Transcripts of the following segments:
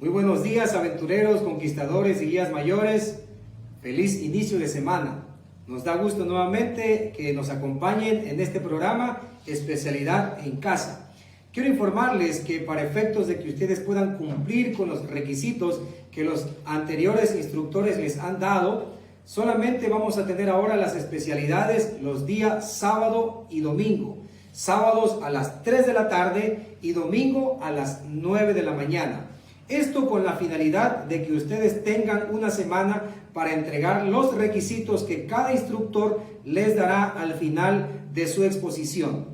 Muy buenos días, aventureros, conquistadores y guías mayores. Feliz inicio de semana. Nos da gusto nuevamente que nos acompañen en este programa Especialidad en Casa. Quiero informarles que para efectos de que ustedes puedan cumplir con los requisitos que los anteriores instructores les han dado, solamente vamos a tener ahora las especialidades los días sábado y domingo. Sábados a las 3 de la tarde y domingo a las 9 de la mañana. Esto con la finalidad de que ustedes tengan una semana para entregar los requisitos que cada instructor les dará al final de su exposición.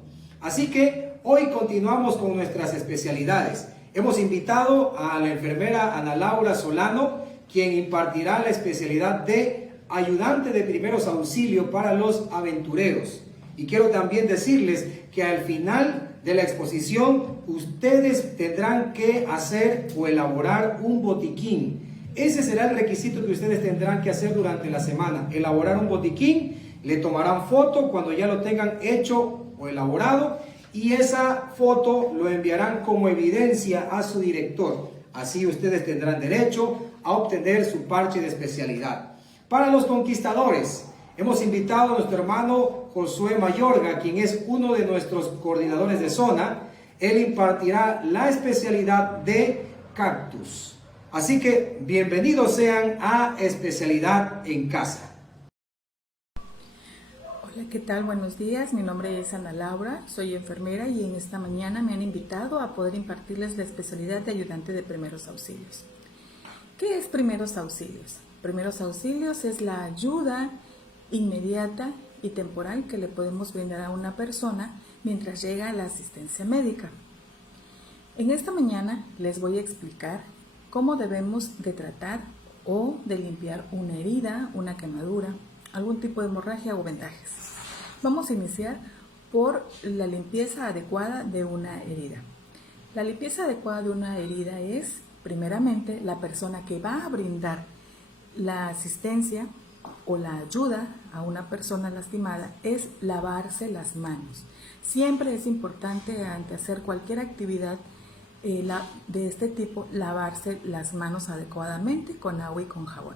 Así que hoy continuamos con nuestras especialidades. Hemos invitado a la enfermera Ana Laura Solano, quien impartirá la especialidad de ayudante de primeros auxilios para los aventureros. Y quiero también decirles que al final de la exposición ustedes tendrán que hacer o elaborar un botiquín. Ese será el requisito que ustedes tendrán que hacer durante la semana, elaborar un botiquín. Le tomarán foto cuando ya lo tengan hecho o elaborado y esa foto lo enviarán como evidencia a su director. Así ustedes tendrán derecho a obtener su parche de especialidad. Para los conquistadores, hemos invitado a nuestro hermano Josué Mayorga, quien es uno de nuestros coordinadores de zona. Él impartirá la especialidad de cactus. Así que bienvenidos sean a Especialidad en Casa. Hola, ¿qué tal? Buenos días. Mi nombre es Ana Laura, soy enfermera y en esta mañana me han invitado a poder impartirles la especialidad de ayudante de primeros auxilios. ¿Qué es primeros auxilios? Primeros auxilios es la ayuda inmediata y temporal que le podemos brindar a una persona mientras llega la asistencia médica. En esta mañana les voy a explicar cómo debemos de tratar o de limpiar una herida, una quemadura, algún tipo de hemorragia o vendajes. Vamos a iniciar por la limpieza adecuada de una herida. La limpieza adecuada de una herida es, primeramente, la persona que va a brindar la asistencia o la ayuda a una persona lastimada es lavarse las manos. Siempre es importante ante hacer cualquier actividad de este tipo, lavarse las manos adecuadamente con agua y con jabón.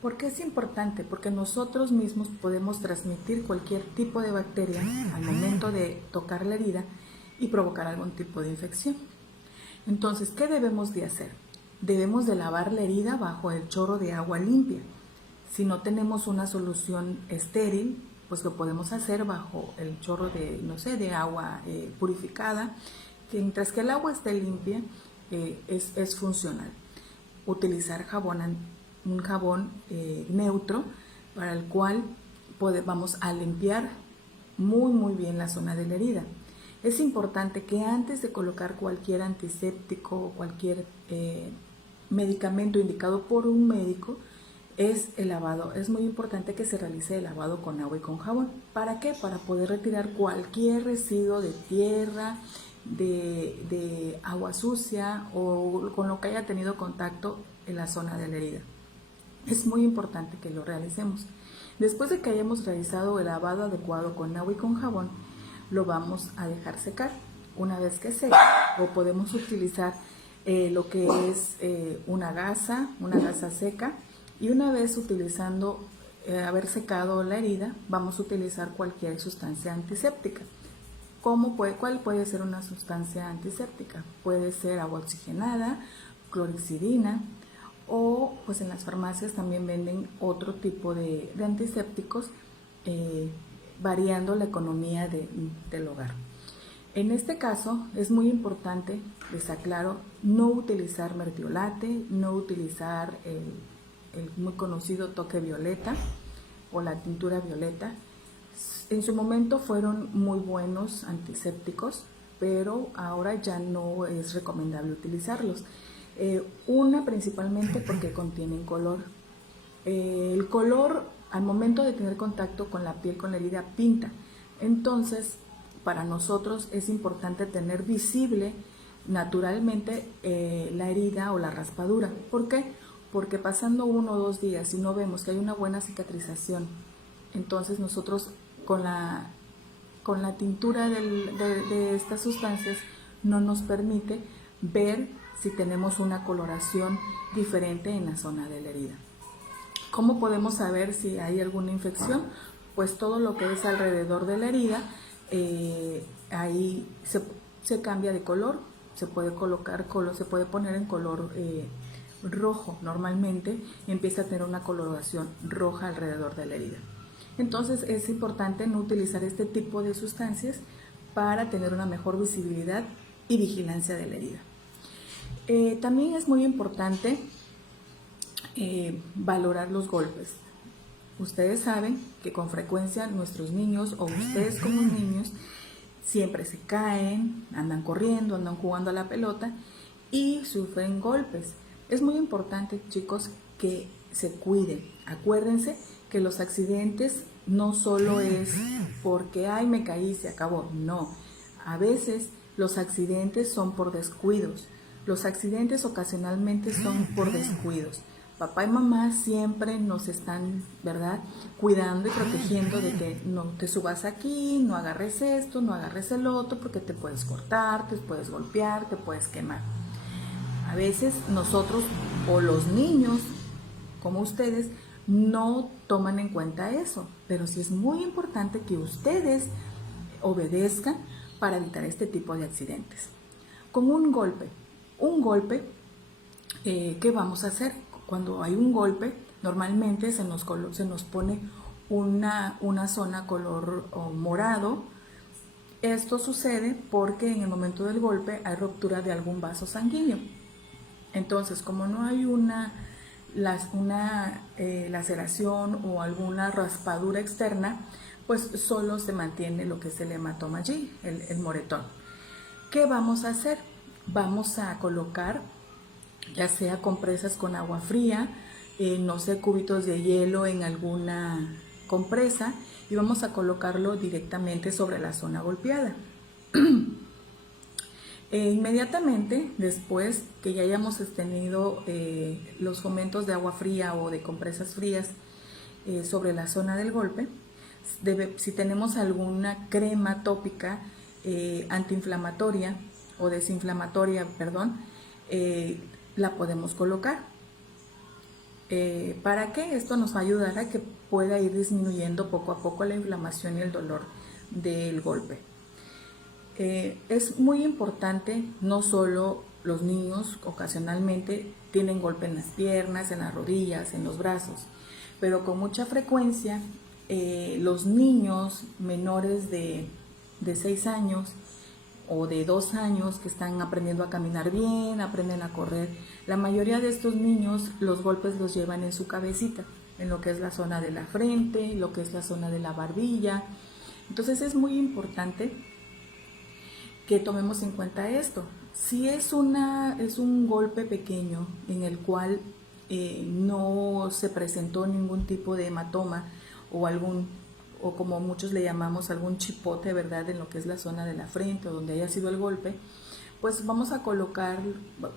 ¿Por qué es importante? Porque nosotros mismos podemos transmitir cualquier tipo de bacteria al momento de tocar la herida y provocar algún tipo de infección. Entonces, ¿qué debemos de hacer? Debemos de lavar la herida bajo el chorro de agua limpia. Si no tenemos una solución estéril, pues lo podemos hacer bajo el chorro de agua purificada, que mientras que el agua esté limpia, es funcional. Utilizar un jabón neutro para el cual vamos a limpiar muy bien la zona de la herida. Es importante que antes de colocar cualquier antiséptico o cualquier medicamento indicado por un médico, es el lavado. Es muy importante que se realice el lavado con agua y con jabón. ¿Para qué? Para poder retirar cualquier residuo de tierra, de agua sucia o con lo que haya tenido contacto en la zona de la herida. Es muy importante que lo realicemos. Después de que hayamos realizado el lavado adecuado con agua y con jabón, lo vamos a dejar secar. Una vez que seque, o podemos utilizar lo que es una gasa seca. Y una vez utilizando, haber secado la herida, vamos a utilizar cualquier sustancia antiséptica. ¿Cuál puede ser una sustancia antiséptica? Puede ser agua oxigenada, clorexidina, o pues en las farmacias también venden otro tipo de antisépticos, variando la economía del hogar. En este caso es muy importante, les aclaro, no utilizar mertiolate, no utilizar el muy conocido toque violeta o la tintura violeta. En su momento fueron muy buenos antisépticos, pero ahora ya no es recomendable utilizarlos. Una principalmente porque contienen color. El color al momento de tener contacto con la piel, con la herida, pinta. Entonces, para nosotros es importante tener visible naturalmente la herida o la raspadura. ¿Por qué? Porque pasando 1 o 2 días, si no vemos que hay una buena cicatrización, entonces nosotros con la tintura de estas sustancias no nos permite ver si tenemos una coloración diferente en la zona de la herida. ¿Cómo podemos saber si hay alguna infección? Pues todo lo que es alrededor de la herida, ahí se cambia de color, se puede poner en color rojo normalmente, empieza a tener una coloración roja alrededor de la herida. Entonces es importante no utilizar este tipo de sustancias para tener una mejor visibilidad y vigilancia de la herida. También es muy importante valorar los golpes. Ustedes saben que con frecuencia nuestros niños o ustedes como niños siempre se caen, andan corriendo, andan jugando a la pelota y sufren golpes. Es muy importante, chicos, que se cuiden. Acuérdense que los accidentes no solo es porque ay me caí, se acabó. No, a veces los accidentes son por descuidos. Los accidentes ocasionalmente son por descuidos. Papá y mamá siempre nos están, ¿verdad?, cuidando y protegiendo de que no te subas aquí, no agarres esto, no agarres el otro, porque te puedes cortar, te puedes golpear, te puedes quemar. A veces nosotros o los niños, como ustedes, no toman en cuenta eso, pero sí es muy importante que ustedes obedezcan para evitar este tipo de accidentes. Con un golpe, ¿qué vamos a hacer? Cuando hay un golpe, normalmente se nos pone una zona color morado. Esto sucede porque en el momento del golpe hay ruptura de algún vaso sanguíneo. Entonces, como no hay una laceración o alguna raspadura externa, pues solo se mantiene lo que es el hematoma allí, el moretón. ¿Qué vamos a hacer? Vamos a colocar ya sea compresas con agua fría, no sé, cubitos de hielo en alguna compresa y vamos a colocarlo directamente sobre la zona golpeada. Inmediatamente después que ya hayamos tenido los fomentos de agua fría o de compresas frías sobre la zona del golpe, si tenemos alguna crema tópica antiinflamatoria o desinflamatoria, la podemos colocar. ¿Para qué? Esto nos va a ayudar a que pueda ir disminuyendo poco a poco la inflamación y el dolor del golpe. Es muy importante, no solo los niños ocasionalmente tienen golpe en las piernas, en las rodillas, en los brazos, pero con mucha frecuencia los niños menores de 6 años o de 2 años que están aprendiendo a caminar bien, aprenden a correr. La mayoría de estos niños los golpes los llevan en su cabecita, en lo que es la zona de la frente, lo que es la zona de la barbilla. Entonces es muy importante que tomemos en cuenta esto. Si es un golpe pequeño en el cual no se presentó ningún tipo de hematoma o como muchos le llamamos algún chipote, ¿verdad?, en lo que es la zona de la frente o donde haya sido el golpe, pues vamos a colocar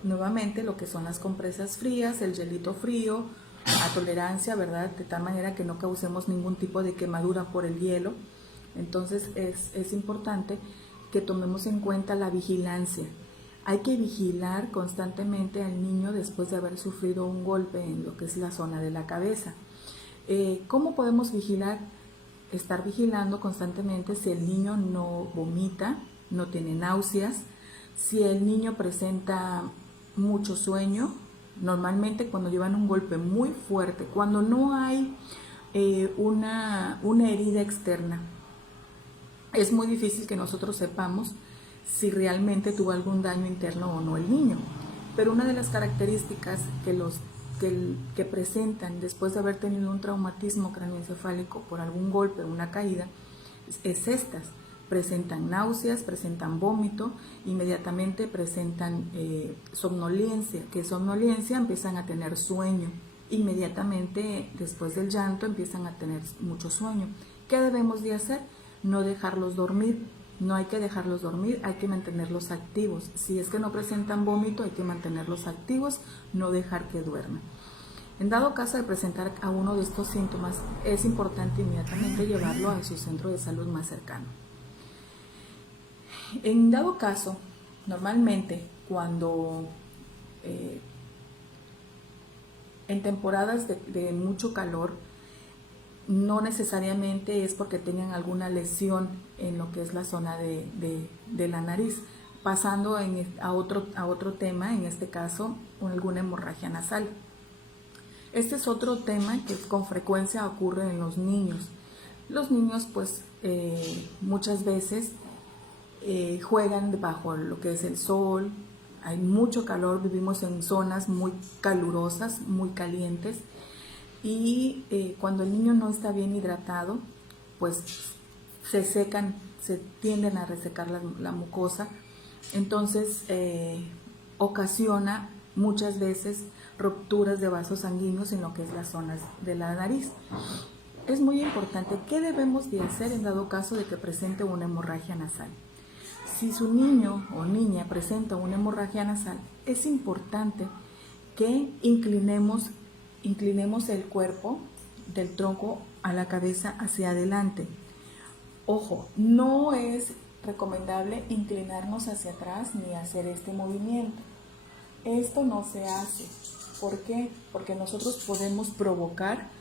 nuevamente lo que son las compresas frías, el hielito frío, a tolerancia, ¿verdad?, de tal manera que no causemos ningún tipo de quemadura por el hielo. Entonces es importante que tomemos en cuenta la vigilancia. Hay que vigilar constantemente al niño después de haber sufrido un golpe en lo que es la zona de la cabeza. ¿Cómo podemos vigilar? Estar vigilando constantemente si el niño no vomita, no tiene náuseas, si el niño presenta mucho sueño. Normalmente cuando llevan un golpe muy fuerte, cuando no hay una herida externa, es muy difícil que nosotros sepamos si realmente tuvo algún daño interno o no el niño. Pero una de las características que presentan después de haber tenido un traumatismo craneoencefálico por algún golpe o una caída es estas. Presentan náuseas, presentan vómito, inmediatamente presentan somnolencia, que somnolencia empiezan a tener sueño, inmediatamente después del llanto empiezan a tener mucho sueño. ¿Qué debemos de hacer? No dejarlos dormir, no hay que dejarlos dormir, hay que mantenerlos activos. Si es que no presentan vómito, hay que mantenerlos activos, no dejar que duerman. En dado caso de presentar a uno de estos síntomas, es importante inmediatamente llevarlo a su centro de salud más cercano. En dado caso Normalmente cuando en temporadas de mucho calor, no necesariamente es porque tengan alguna lesión en lo que es la zona de la nariz. Pasando a otro tema, en este caso, alguna hemorragia nasal. Este es otro tema que con frecuencia ocurre en los niños. Los niños, pues, muchas veces juegan debajo lo que es el sol, hay mucho calor, vivimos en zonas muy calurosas, muy calientes, y cuando el niño no está bien hidratado, pues se secan, se tienden a resecar la mucosa, entonces ocasiona muchas veces rupturas de vasos sanguíneos en lo que es las zonas de la nariz. Es muy importante, ¿qué debemos de hacer en dado caso de que presente una hemorragia nasal? Si su niño o niña presenta una hemorragia nasal, es importante que inclinemos el cuerpo del tronco a la cabeza hacia adelante. Ojo, no es recomendable inclinarnos hacia atrás ni hacer este movimiento. Esto no se hace. ¿Por qué? Porque nosotros podemos provocar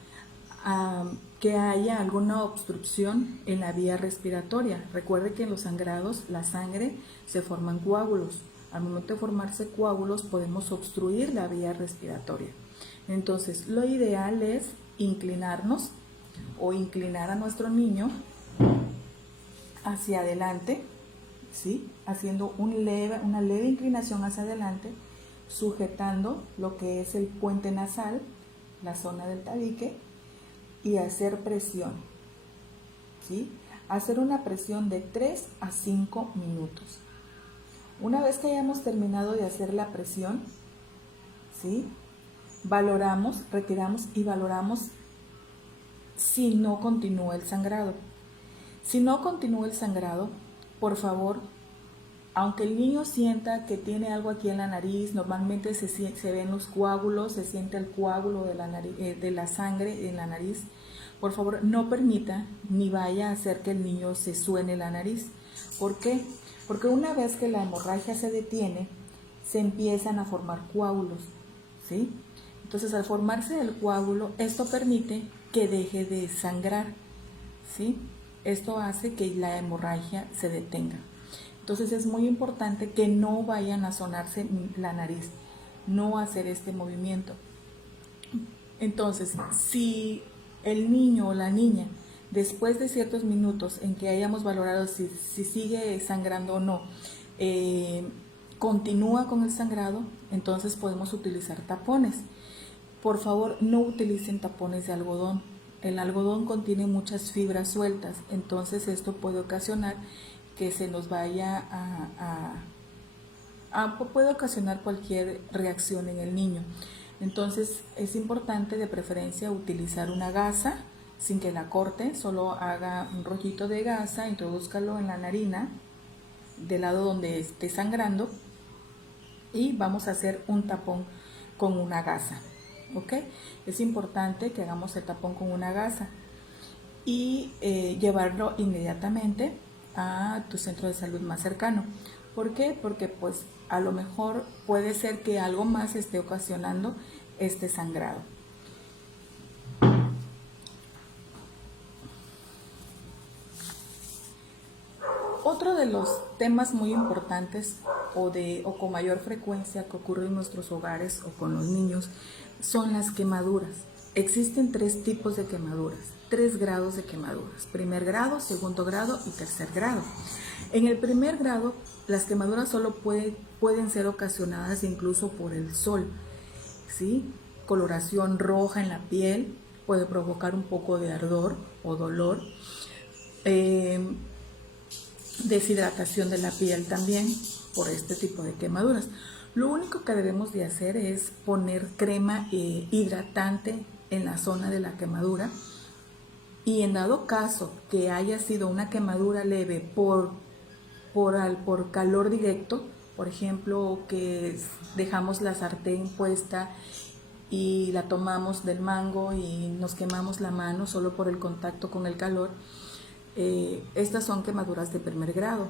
que haya alguna obstrucción en la vía respiratoria. Recuerde que en los sangrados, la sangre, se forman coágulos. Al momento de formarse coágulos podemos obstruir la vía respiratoria. Entonces, lo ideal es inclinarnos o inclinar a nuestro niño hacia adelante, ¿sí? Haciendo una leve inclinación hacia adelante, sujetando lo que es el puente nasal, la zona del tabique, y hacer presión, ¿sí? Hacer una presión de 3 a 5 minutos. Una vez que hayamos terminado de hacer la presión, ¿sí? Retiramos y valoramos si no continúa el sangrado. Si no continúa el sangrado, por favor, aunque el niño sienta que tiene algo aquí en la nariz, normalmente se ven los coágulos, se siente el coágulo de la sangre en la nariz, por favor no permita ni vaya a hacer que el niño se suene la nariz. ¿Por qué? Porque una vez que la hemorragia se detiene, se empiezan a formar coágulos, ¿sí? Entonces, al formarse el coágulo, esto permite que deje de sangrar, ¿sí? Esto hace que la hemorragia se detenga. Entonces, es muy importante que no vayan a sonarse la nariz, no hacer este movimiento. Entonces, si el niño o la niña, después de ciertos minutos en que hayamos valorado si sigue sangrando o no, continúa con el sangrado, entonces podemos utilizar tapones. Por favor, no utilicen tapones de algodón. El algodón contiene muchas fibras sueltas, entonces esto puede ocasionar que se nos vaya puede ocasionar cualquier reacción en el niño. Entonces es importante de preferencia utilizar una gasa sin que la corte, solo haga un rollito de gasa, introdúzcalo en la narina del lado donde esté sangrando y vamos a hacer un tapón con una gasa. ¿Ok? Es importante que hagamos el tapón con una gasa y llevarlo inmediatamente a tu centro de salud más cercano. ¿Por qué? Porque pues a lo mejor puede ser que algo más esté ocasionando este sangrado. Otro de los temas muy importantes o con mayor frecuencia que ocurre en nuestros hogares o con los niños son las quemaduras. Existen 3 tipos de quemaduras, 3 grados de quemaduras: primer grado, segundo grado y tercer grado. En el primer grado, las quemaduras solo pueden ser ocasionadas incluso por el sol, ¿sí? Coloración roja en la piel, puede provocar un poco de ardor o dolor, deshidratación de la piel también por este tipo de quemaduras. Lo único que debemos de hacer es poner crema hidratante en la zona de la quemadura, y en dado caso que haya sido una quemadura leve por calor directo, por ejemplo, que dejamos la sartén puesta y la tomamos del mango y nos quemamos la mano solo por el contacto con el calor, estas son quemaduras de primer grado.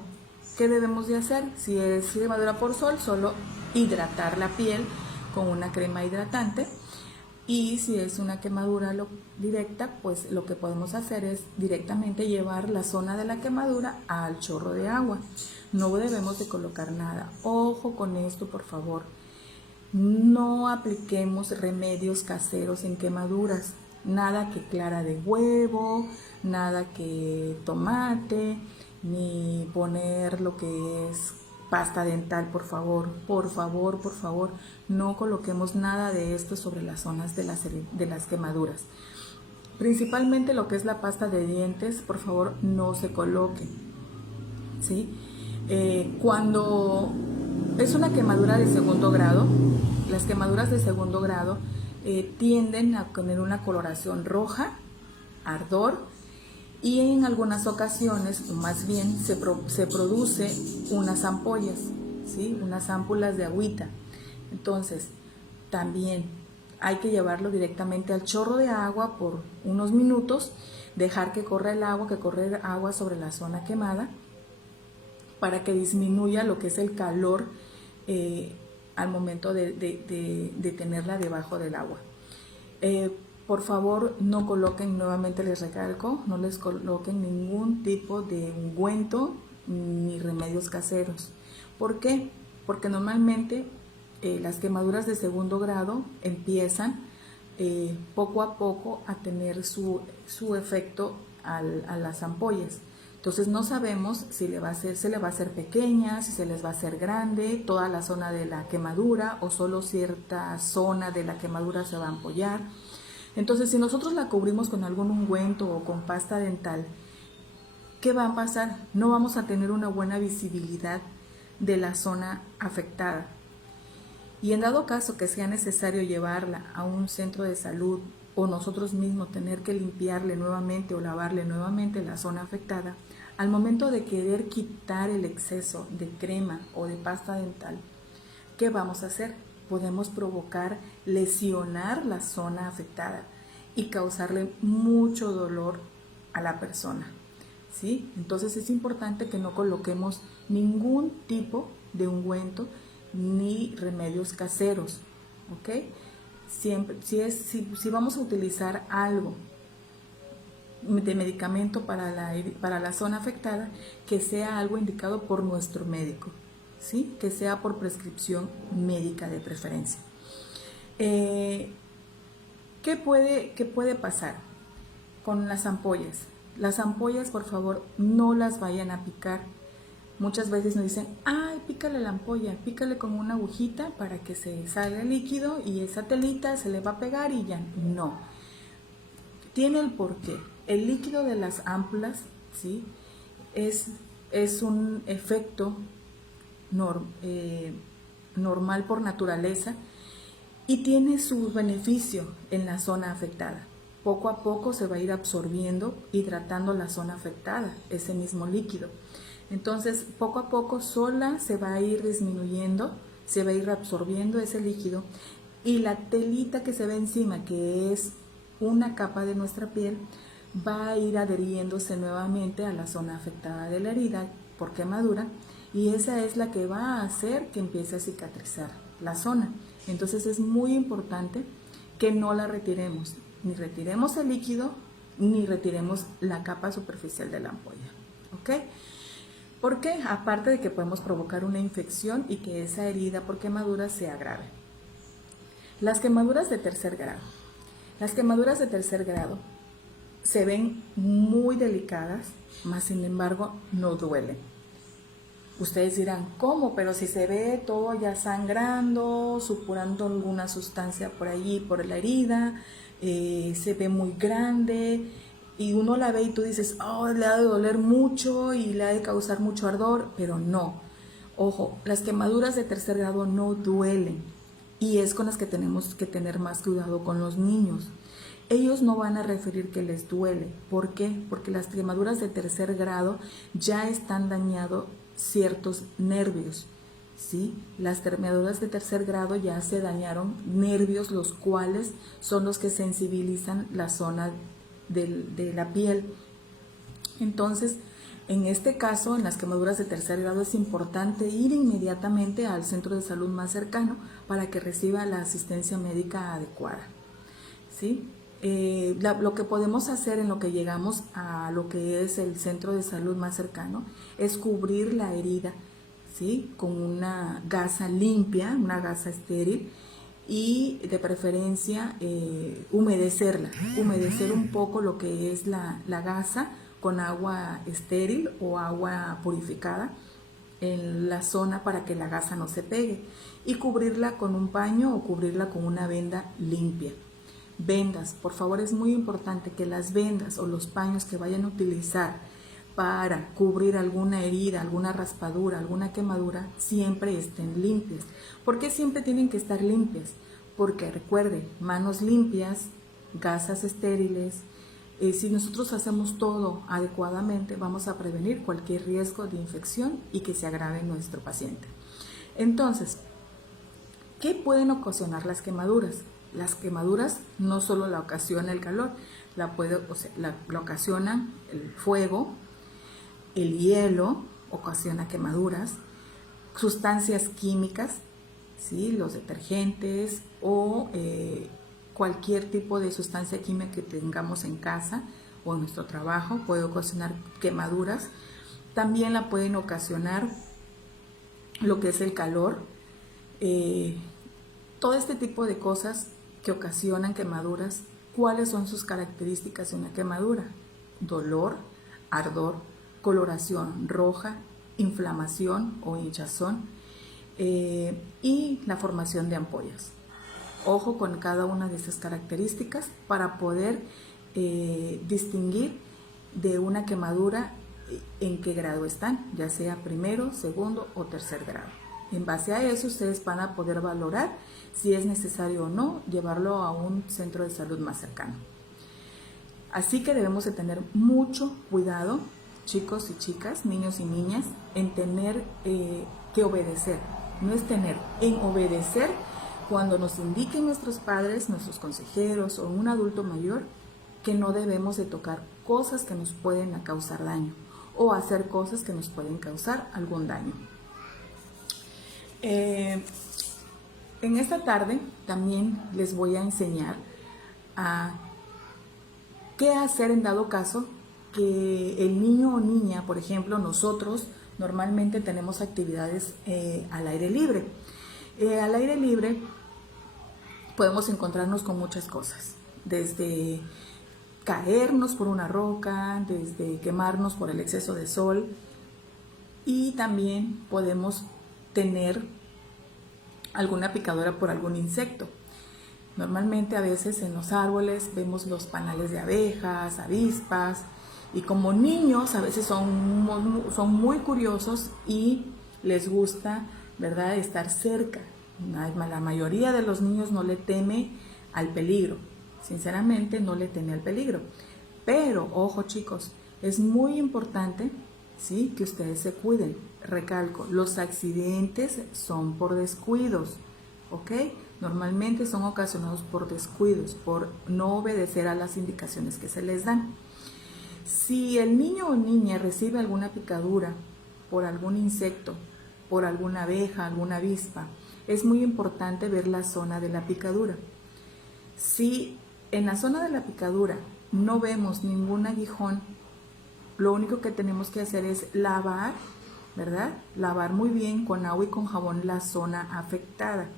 ¿Qué debemos de hacer? Si es quemadura por sol, solo hidratar la piel con una crema hidratante. Y si es una quemadura directa, pues lo que podemos hacer es directamente llevar la zona de la quemadura al chorro de agua. No debemos de colocar nada. Ojo con esto, por favor. No apliquemos remedios caseros en quemaduras. Nada que clara de huevo, nada que tomate, ni poner lo que es pasta dental, por favor, no coloquemos nada de esto sobre las zonas de las quemaduras. Principalmente lo que es la pasta de dientes, por favor, no se coloque, ¿sí? Cuando es una quemadura de segundo grado, las quemaduras de segundo grado tienden a tener una coloración roja, ardor, y en algunas ocasiones, o más bien, se produce unas ampollas, ¿sí? Unas ámpulas de agüita. Entonces, también hay que llevarlo directamente al chorro de agua por unos minutos, dejar que corra el agua, sobre la zona quemada, para que disminuya lo que es el calor al momento de tenerla debajo del agua. Por favor, no coloquen, nuevamente les recalco, no les coloquen ningún tipo de ungüento ni remedios caseros. ¿Por qué? Porque normalmente las quemaduras de segundo grado empiezan poco a poco a tener su efecto a las ampollas. Entonces no sabemos si se le va a hacer pequeña, si se les va a hacer grande, toda la zona de la quemadura o solo cierta zona de la quemadura se va a ampollar. Entonces, si nosotros la cubrimos con algún ungüento o con pasta dental, ¿qué va a pasar? No vamos a tener una buena visibilidad de la zona afectada. Y en dado caso que sea necesario llevarla a un centro de salud o nosotros mismos tener que limpiarle nuevamente o lavarle nuevamente la zona afectada, al momento de querer quitar el exceso de crema o de pasta dental, ¿qué vamos a hacer? Podemos provocar lesionar la zona afectada y causarle mucho dolor a la persona, ¿sí? Entonces es importante que no coloquemos ningún tipo de ungüento ni remedios caseros, ¿ok? Siempre, si vamos a utilizar algo de medicamento para la zona afectada, que sea algo indicado por nuestro médico, ¿sí? Que sea por prescripción médica de preferencia. ¿Qué puede pasar con las ampollas? Las ampollas, por favor, no las vayan a picar. Muchas veces nos dicen, ay, pícale la ampolla, pícale con una agujita para que se salga el líquido y esa telita se le va a pegar y ya. No. Tiene el porqué. El líquido de las ámpulas, ¿sí? Es un efecto normal por naturaleza y tiene su beneficio en la zona afectada. Poco a poco se va a ir absorbiendo, hidratando la zona afectada, ese mismo líquido. Entonces, poco a poco sola se va a ir disminuyendo, se va a ir absorbiendo ese líquido y la telita que se ve encima, que es una capa de nuestra piel, va a ir adheriéndose nuevamente a la zona afectada de la herida por quemadura y esa es la que va a hacer que empiece a cicatrizar la zona. Entonces es muy importante que no la retiremos, ni retiremos el líquido, ni retiremos la capa superficial de la ampolla, ¿ok? Porque aparte de que podemos provocar una infección y que esa herida por quemadura se agrave. Las quemaduras de tercer grado. Las quemaduras de tercer grado se ven muy delicadas, mas sin embargo no duelen. Ustedes dirán, ¿cómo? Pero si se ve todo ya sangrando, supurando alguna sustancia por allí, por la herida, se ve muy grande y uno la ve y tú dices, oh, le ha de doler mucho y le ha de causar mucho ardor, pero no. Ojo, las quemaduras de tercer grado no duelen y es con las que tenemos que tener más cuidado con los niños. Ellos no van a referir que les duele. ¿Por qué? Porque las quemaduras de tercer grado ya están dañados ciertos nervios, ¿sí? Las quemaduras de tercer grado ya se dañaron nervios, los cuales son los que sensibilizan la zona de la piel. Entonces, En este caso, en las quemaduras de tercer grado, es importante ir inmediatamente al centro de salud más cercano para que reciba la asistencia médica adecuada, ¿sí? Lo que podemos hacer en lo que llegamos a lo que es el centro de salud más cercano es cubrir la herida, ¿sí? Con una gasa limpia, una gasa estéril, y de preferencia humedecerla, humedecer un poco lo que es la gasa con agua estéril o agua purificada en la zona para que la gasa no se pegue, y cubrirla con un paño o cubrirla con una venda limpia. Vendas, por favor, es muy importante que las vendas o los paños que vayan a utilizar para cubrir alguna herida, alguna raspadura, alguna quemadura, siempre estén limpias. ¿Por qué siempre tienen que estar limpias? Porque recuerden, manos limpias, gasas estériles. Si nosotros hacemos todo adecuadamente, vamos a prevenir cualquier riesgo de infección y que se agrave en nuestro paciente. Entonces, ¿qué pueden ocasionar las quemaduras? Las quemaduras no solo la ocasiona el calor, la ocasionan el fuego, el hielo ocasiona quemaduras, sustancias químicas, ¿sí? Los detergentes o cualquier tipo de sustancia química que tengamos en casa o en nuestro trabajo puede ocasionar quemaduras. También la pueden ocasionar lo que es el calor, todo este tipo de cosas que ocasionan quemaduras. ¿Cuáles son sus características de una quemadura? Dolor, ardor, coloración roja, inflamación o hinchazón y la formación de ampollas. Ojo con cada una de esas características para poder distinguir de una quemadura en qué grado están, ya sea primero, segundo o tercer grado. En base a eso ustedes van a poder valorar si es necesario o no llevarlo a un centro de salud más cercano. Así que debemos de tener mucho cuidado, chicos y chicas, niños y niñas, en tener que obedecer. No es tener, en obedecer cuando nos indiquen nuestros padres, nuestros consejeros o un adulto mayor que no debemos de tocar cosas que nos pueden causar daño o hacer cosas que nos pueden causar algún daño. En esta tarde también les voy a enseñar a qué hacer en dado caso que el niño o niña, por ejemplo, nosotros normalmente tenemos actividades al aire libre. Al aire libre podemos encontrarnos con muchas cosas, desde caernos por una roca, desde quemarnos por el exceso de sol, y también podemos tener alguna picadura por algún insecto. Normalmente a veces en los árboles vemos los panales de abejas, avispas, y como niños a veces son muy curiosos y les gusta, ¿verdad?, estar cerca. La mayoría de los niños no le teme al peligro, sinceramente no le teme al peligro. Pero, ojo chicos, es muy importante, ¿sí?, que ustedes se cuiden. Recalco, los accidentes son por descuidos, ¿ok? Normalmente son ocasionados por descuidos, por no obedecer a las indicaciones que se les dan. Si el niño o niña recibe alguna picadura por algún insecto, por alguna abeja, alguna avispa, es muy importante ver la zona de la picadura. Si en la zona de la picadura no vemos ningún aguijón, lo único que tenemos que hacer es lavar, ¿verdad? Lavar muy bien con agua y con jabón la zona afectada.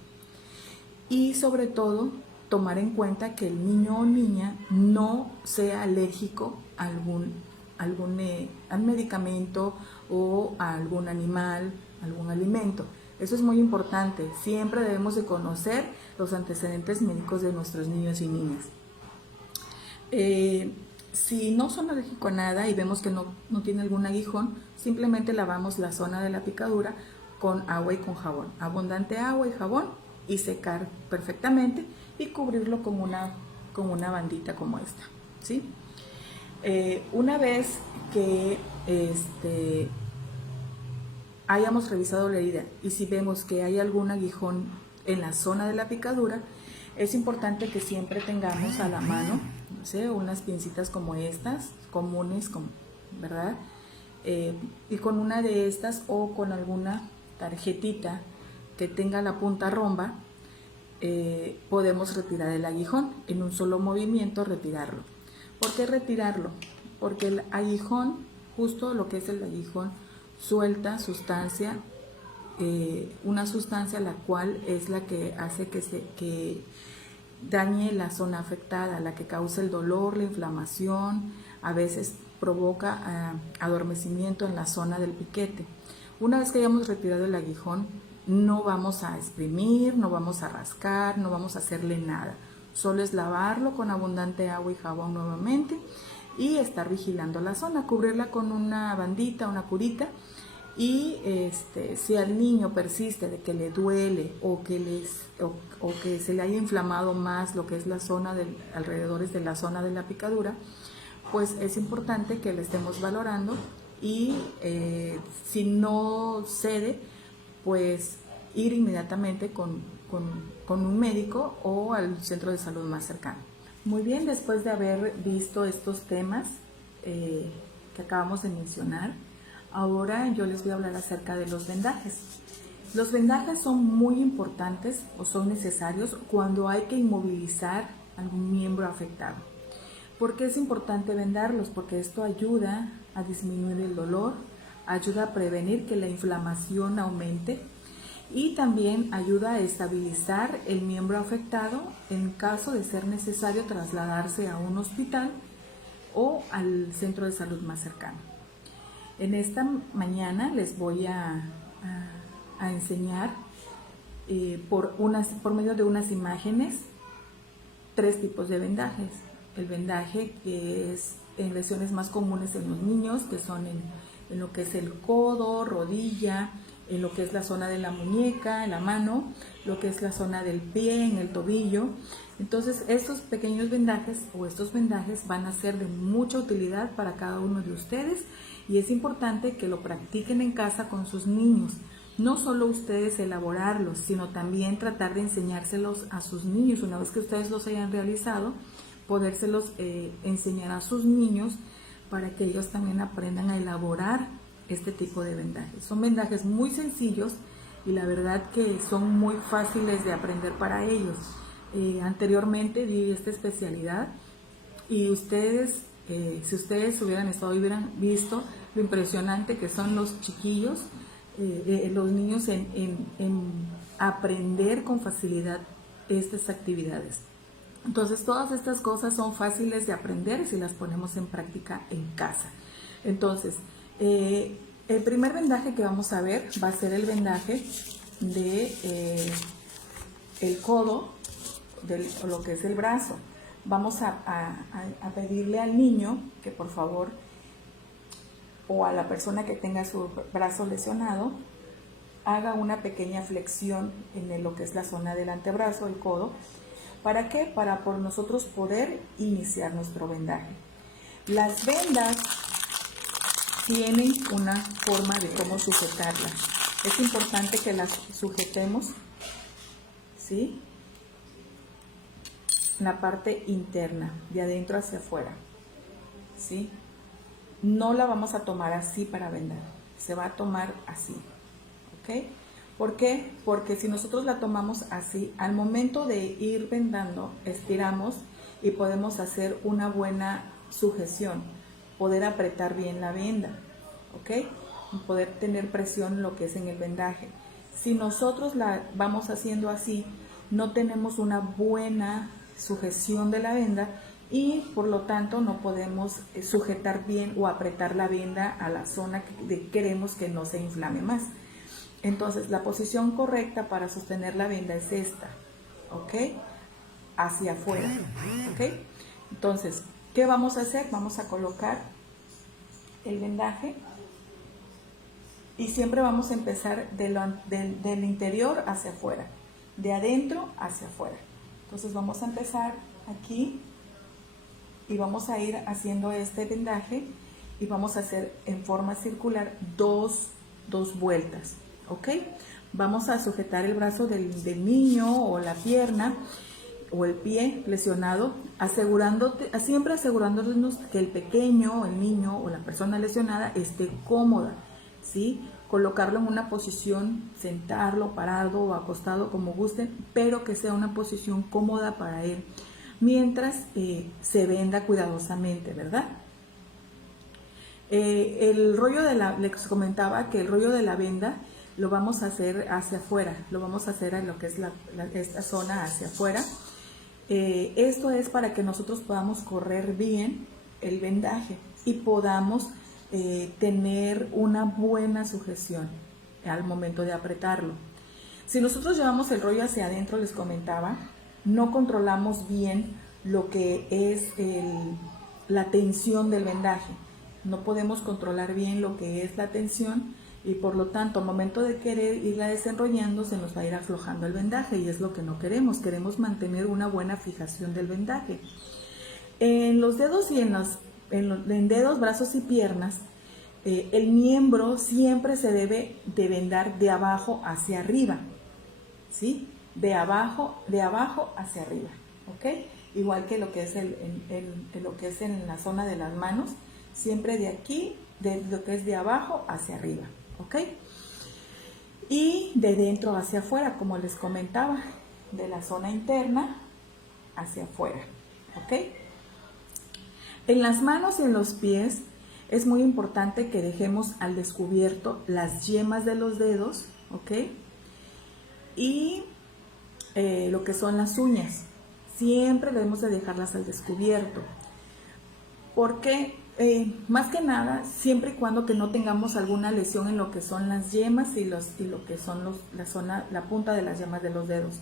Y sobre todo, tomar en cuenta que el niño o niña no sea alérgico a algún medicamento o a algún animal, algún alimento. Eso es muy importante. Siempre debemos de conocer los antecedentes médicos de nuestros niños y niñas. Si no son alérgicos a nada y vemos que no tiene algún aguijón, simplemente lavamos la zona de la picadura con agua y con jabón. Abundante agua y jabón y secar perfectamente y cubrirlo con una bandita como esta, ¿sí? Una vez que hayamos revisado la herida y si vemos que hay algún aguijón en la zona de la picadura, es importante que siempre tengamos a la mano, no sé, unas pincitas como estas, comunes, ¿verdad? y con una de estas o con alguna tarjetita que tenga la punta romba, podemos retirar el aguijón, en un solo movimiento retirarlo. ¿Por qué retirarlo? Porque el aguijón, justo lo que es el aguijón, suelta sustancia, una sustancia la cual es la que hace que dañe la zona afectada, la que causa el dolor, la inflamación, a veces provoca adormecimiento en la zona del piquete. Una vez que hayamos retirado el aguijón, no vamos a exprimir, no vamos a rascar, no vamos a hacerle nada. Solo es lavarlo con abundante agua y jabón nuevamente y estar vigilando la zona, cubrirla con una bandita, una curita. Y si al niño persiste de que le duele o que se le haya inflamado más lo que es la zona alrededores de la zona de la picadura, pues es importante que le estemos valorando y si no cede, pues ir inmediatamente con un médico o al centro de salud más cercano. Muy bien, después de haber visto estos temas que acabamos de mencionar, ahora yo les voy a hablar acerca de los vendajes. Los vendajes son muy importantes o son necesarios cuando hay que inmovilizar algún miembro afectado. ¿Por qué es importante vendarlos? Porque esto ayuda a disminuir el dolor, ayuda a prevenir que la inflamación aumente y también ayuda a estabilizar el miembro afectado en caso de ser necesario trasladarse a un hospital o al centro de salud más cercano. En esta mañana les voy a enseñar por medio de unas imágenes 3 tipos de vendajes. El vendaje que es en lesiones más comunes en los niños, que son en lo que es el codo, rodilla, en lo que es la zona de la muñeca, en la mano, lo que es la zona del pie, en el tobillo. Entonces estos pequeños vendajes o estos vendajes van a ser de mucha utilidad para cada uno de ustedes y es importante que lo practiquen en casa con sus niños. No solo ustedes elaborarlos, sino también tratar de enseñárselos a sus niños. Una vez que ustedes los hayan realizado, podérselos enseñar a sus niños para que ellos también aprendan a elaborar este tipo de vendajes. Son vendajes muy sencillos y la verdad que son muy fáciles de aprender para ellos. Anteriormente di esta especialidad y ustedes, si ustedes hubieran estado y hubieran visto lo impresionante que son los chiquillos, los niños en aprender con facilidad estas actividades. Entonces todas estas cosas son fáciles de aprender si las ponemos en práctica en casa. Entonces, el primer vendaje que vamos a ver va a ser el vendaje de el codo, o lo que es el brazo. Vamos a pedirle al niño que por favor, o a la persona que tenga su brazo lesionado, haga una pequeña flexión en lo que es la zona del antebrazo, el codo. ¿Para qué? Para por nosotros poder iniciar nuestro vendaje. Las vendas tienen una forma de cómo sujetarlas. Es importante que las sujetemos, ¿sí? La parte interna, de adentro hacia afuera, ¿sí? No la vamos a tomar así para vendar, se va a tomar así, ¿ok? ¿Por qué? Porque si nosotros la tomamos así, al momento de ir vendando, estiramos y podemos hacer una buena sujeción, poder apretar bien la venda, ¿ok? Poder tener presión en lo que es en el vendaje. Si nosotros la vamos haciendo así, no tenemos una buena sujeción de la venda y por lo tanto no podemos sujetar bien o apretar la venda a la zona que queremos que no se inflame más. Entonces la posición correcta para sostener la venda es esta, ¿ok? Hacia afuera, ¿ok? Entonces, ¿qué vamos a hacer? Vamos a colocar el vendaje y siempre vamos a empezar del interior hacia afuera, de adentro hacia afuera. Entonces vamos a empezar aquí y vamos a ir haciendo este vendaje y vamos a hacer en forma circular dos vueltas, ¿ok? Vamos a sujetar el brazo del niño o la pierna o el pie lesionado, siempre asegurándonos que el pequeño, el niño o la persona lesionada esté cómoda, ¿sí? Colocarlo en una posición, sentarlo, parado o acostado, como gusten, pero que sea una posición cómoda para él, mientras se venda cuidadosamente, ¿verdad? Les comentaba que el rollo de la venda lo vamos a hacer hacia afuera, lo vamos a hacer en lo que es esta zona hacia afuera. Esto es para que nosotros podamos correr bien el vendaje y podamos tener una buena sujeción al momento de apretarlo. Si nosotros llevamos el rollo hacia adentro, les comentaba, no controlamos bien lo que es la tensión del vendaje. No podemos controlar bien lo que es la tensión y por lo tanto al momento de querer irla desenrollando se nos va a ir aflojando el vendaje y es lo que no queremos. Queremos mantener una buena fijación del vendaje. En los dedos y en dedos, brazos y piernas, el miembro siempre se debe de vendar de abajo hacia arriba, ¿sí? De abajo hacia arriba, ¿ok? Igual que lo que es lo que es en la zona de las manos, siempre de aquí, de lo que es de abajo hacia arriba, ¿ok? Y de dentro hacia afuera, como les comentaba, de la zona interna hacia afuera, ¿ok? En las manos y en los pies es muy importante que dejemos al descubierto las yemas de los dedos, ¿ok? Y lo que son las uñas, siempre debemos de dejarlas al descubierto, porque más que nada, siempre y cuando que no tengamos alguna lesión en lo que son las yemas y lo que son la punta de las yemas de los dedos,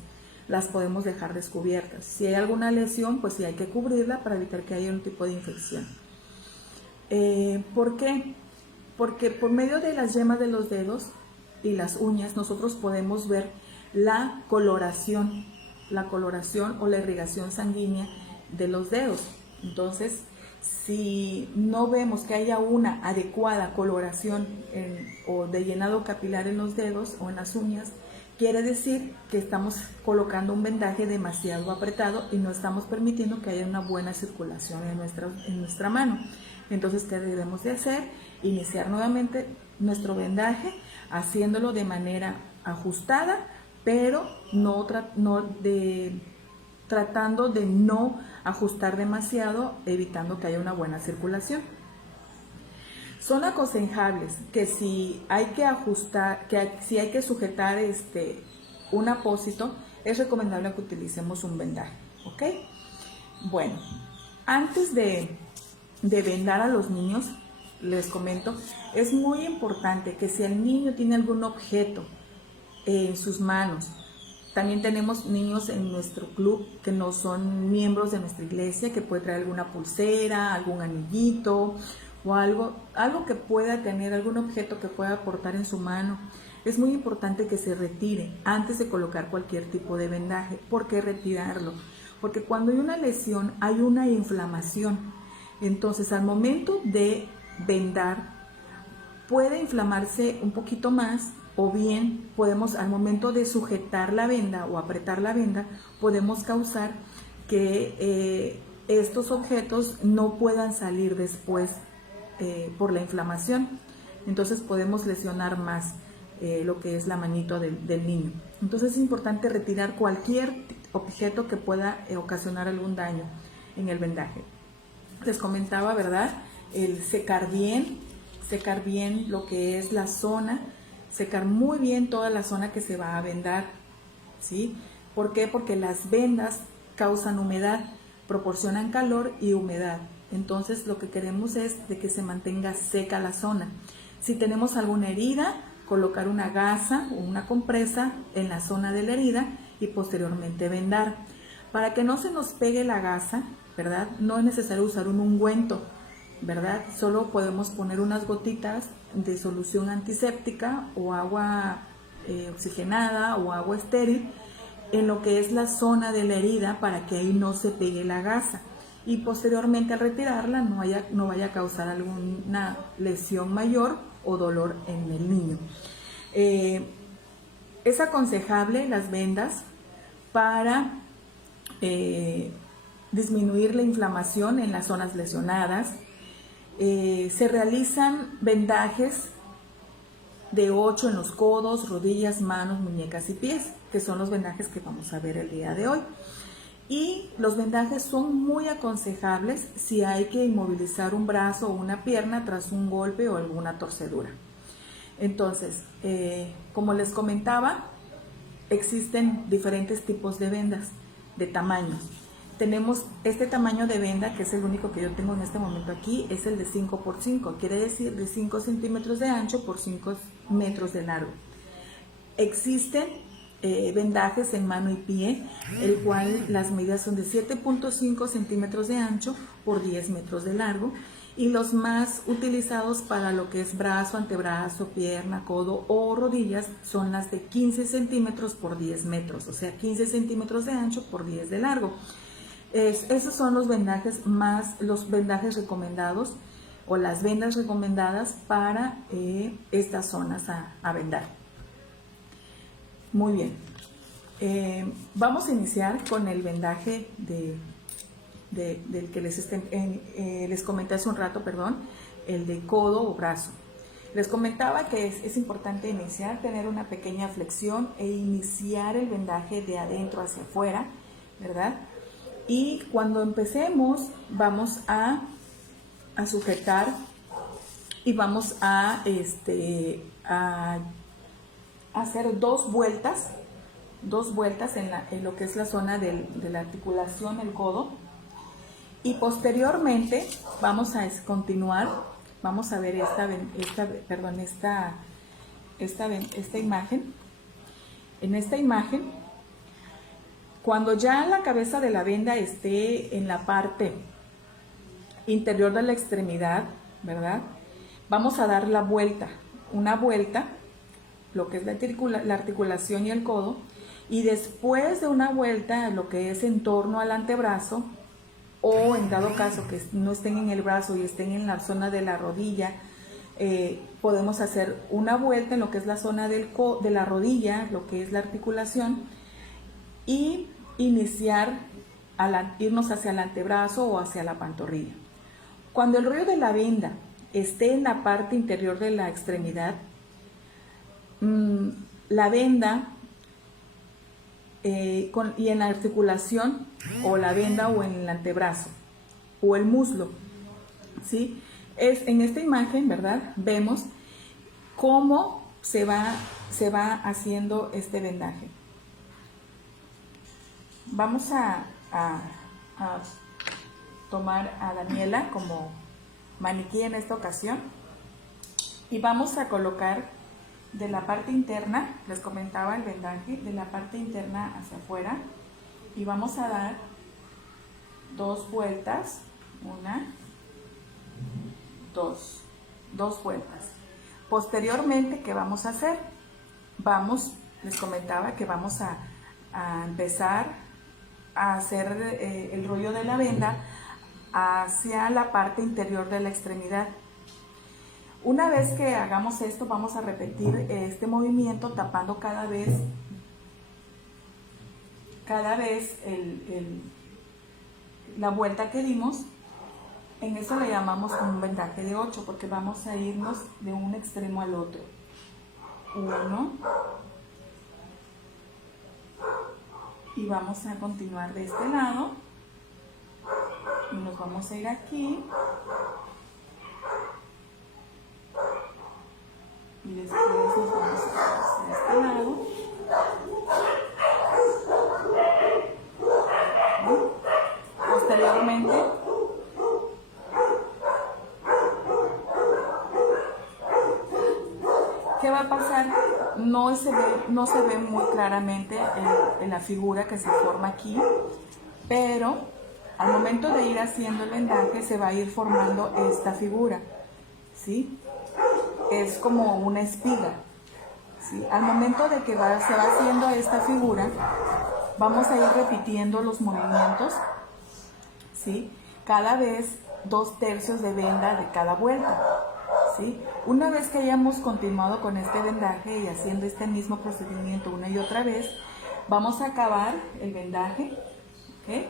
las podemos dejar descubiertas. Si hay alguna lesión, pues sí hay que cubrirla para evitar que haya un tipo de infección. ¿Por qué? Porque por medio de las yemas de los dedos y las uñas nosotros podemos ver la coloración o la irrigación sanguínea de los dedos. Entonces, si no vemos que haya una adecuada coloración o de llenado capilar en los dedos o en las uñas, quiere decir que estamos colocando un vendaje demasiado apretado y no estamos permitiendo que haya una buena circulación en nuestra mano. Entonces, ¿qué debemos de hacer? Iniciar nuevamente nuestro vendaje haciéndolo de manera ajustada, pero tratando de no ajustar demasiado, evitando que haya una buena circulación. Son aconsejables que si hay que ajustar, si hay que sujetar un apósito, es recomendable que utilicemos un vendaje, ¿ok? Bueno, antes de vendar a los niños, les comento, es muy importante que si el niño tiene algún objeto en sus manos, también tenemos niños en nuestro club que no son miembros de nuestra iglesia, que puede traer alguna pulsera, algún anillito o algo que pueda tener, algún objeto que pueda portar en su mano. Es muy importante que se retire antes de colocar cualquier tipo de vendaje. ¿Por qué retirarlo? Porque cuando hay una lesión hay una inflamación. Entonces, al momento de vendar, puede inflamarse un poquito más, o bien podemos, al momento de sujetar la venda o apretar la venda, podemos causar que estos objetos no puedan salir después por la inflamación. Entonces podemos lesionar más lo que es la manito del niño. Entonces es importante retirar cualquier objeto que pueda ocasionar algún daño en el vendaje. Les comentaba, ¿verdad? El secar bien lo que es la zona, secar muy bien toda la zona que se va a vendar, ¿sí? ¿Por qué? Porque las vendas causan humedad, proporcionan calor y humedad. Entonces lo que queremos es de que se mantenga seca la zona. Si tenemos alguna herida, colocar una gasa o una compresa en la zona de la herida y posteriormente vendar. Para que no se nos pegue la gasa, ¿verdad? No es necesario usar un ungüento, ¿verdad? Solo podemos poner unas gotitas de solución antiséptica o agua oxigenada o agua estéril en lo que es la zona de la herida para que ahí no se pegue la gasa y posteriormente al retirarla no vaya a causar alguna lesión mayor o dolor en el niño. Es aconsejable las vendas para disminuir la inflamación en las zonas lesionadas. Se realizan vendajes de 8 en los codos, rodillas, manos, muñecas y pies, que son los vendajes que vamos a ver el día de hoy. Y los vendajes son muy aconsejables si hay que inmovilizar un brazo o una pierna tras un golpe o alguna torcedura. Entonces, como les comentaba, existen diferentes tipos de vendas, de tamaños. Tenemos este tamaño de venda, que es el único que yo tengo en este momento aquí, es el de 5 por 5, quiere decir de 5 centímetros de ancho por 5 metros de largo. Existen vendajes en mano y pie, el cual las medidas son de 7.5 centímetros de ancho por 10 metros de largo, y los más utilizados para lo que es brazo, antebrazo, pierna, codo o rodillas son las de 15 centímetros por 10 metros, o sea 15 centímetros de ancho por 10 de largo. Esos son los vendajes los vendajes recomendados o las vendas recomendadas para estas zonas a vendar. Muy bien, vamos a iniciar con el vendaje del que les comenté hace un rato, el de codo o brazo. Les comentaba que es importante iniciar, tener una pequeña flexión e iniciar el vendaje de adentro hacia afuera, ¿verdad? Y cuando empecemos vamos a sujetar y vamos a hacer dos vueltas en lo que es la zona de la articulación, el codo, y posteriormente vamos a continuar, vamos a ver esta imagen. En esta imagen, cuando ya la cabeza de la venda esté en la parte interior de la extremidad, ¿verdad? Vamos a dar una vuelta, lo que es la articulación y el codo, y después de una vuelta, lo que es en torno al antebrazo, o en dado caso que no estén en el brazo y estén en la zona de la rodilla, podemos hacer una vuelta en lo que es la zona de la rodilla, lo que es la articulación, y iniciar irnos hacia el antebrazo o hacia la pantorrilla. Cuando el rollo de la venda esté en la parte interior de la extremidad, la venda y en la articulación, o la venda o en el antebrazo o el muslo, ¿sí? En esta imagen, ¿verdad? Vemos cómo se va haciendo este vendaje. Vamos a tomar a Daniela como maniquí en esta ocasión y vamos a colocar de la parte interna, les comentaba el vendaje, de la parte interna hacia afuera, y vamos a dar dos vueltas, dos vueltas. Posteriormente, ¿qué vamos a hacer? Les comentaba que vamos a empezar a hacer el rollo de la venda hacia la parte interior de la extremidad. Una vez que hagamos esto, vamos a repetir este movimiento tapando cada vez la vuelta que dimos. En eso le llamamos un vendaje de 8, porque vamos a irnos de un extremo al otro. 1, y vamos a continuar de este lado y nos vamos a ir aquí. Y después nos vamos a este lado. Posteriormente, ¿qué va a pasar? No se ve muy claramente en la figura que se forma aquí, pero al momento de ir haciendo el vendaje se va a ir formando esta figura, ¿sí? Es como una espiga, ¿sí? Al momento de que se va haciendo esta figura, vamos a ir repitiendo los movimientos, ¿sí? Cada vez 2/3 de venda de cada vuelta, ¿sí? Una vez que hayamos continuado con este vendaje y haciendo este mismo procedimiento una y otra vez, vamos a acabar el vendaje, ¿ok?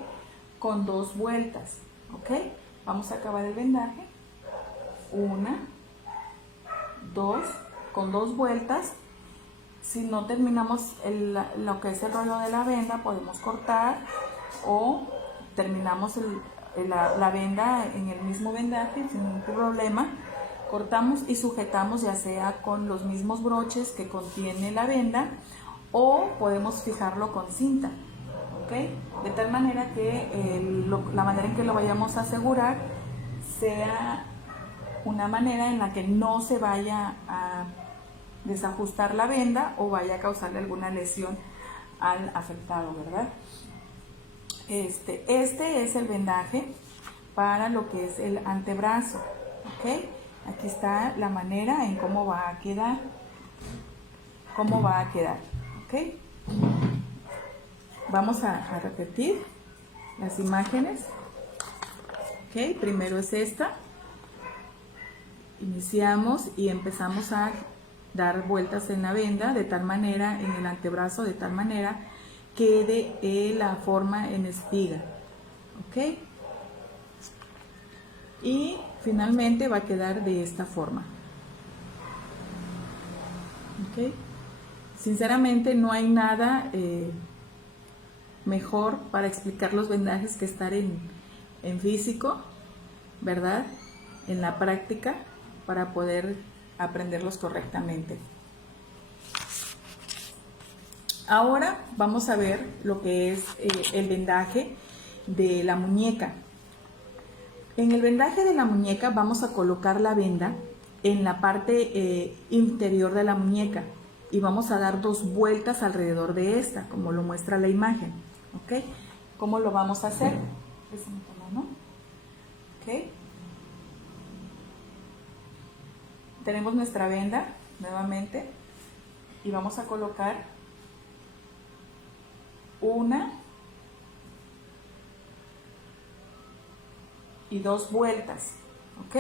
Con 2 vueltas, ¿ok? Vamos a acabar el vendaje. 1, 2, con 2 vueltas. Si no terminamos lo que es el rollo de la venda, podemos cortar o terminamos la venda en el mismo vendaje sin ningún problema. Cortamos y sujetamos ya sea con los mismos broches que contiene la venda o podemos fijarlo con cinta, ¿ok? De tal manera que la manera en que lo vayamos a asegurar sea una manera en la que no se vaya a desajustar la venda o vaya a causarle alguna lesión al afectado, ¿verdad? Este es el vendaje para lo que es el antebrazo, ¿ok? Aquí está la manera en cómo va a quedar, ¿ok? Vamos a repetir las imágenes, ¿ok? Primero es esta. Iniciamos y empezamos a dar vueltas en la venda de tal manera, en el antebrazo, de tal manera quede la forma en espiga, ¿ok? Y finalmente va a quedar de esta forma, ¿ok? Sinceramente no hay nada mejor para explicar los vendajes que estar en físico, ¿verdad? En la práctica, para poder aprenderlos correctamente. Ahora vamos a ver lo que es el vendaje de la muñeca. En el vendaje de la muñeca vamos a colocar la venda en la parte interior de la muñeca y vamos a dar 2 vueltas alrededor de esta, como lo muestra la imagen, ¿ok? ¿Cómo lo vamos a hacer? ¿Ok? Tenemos nuestra venda nuevamente y vamos a colocar 1 y 2 vueltas, ¿ok?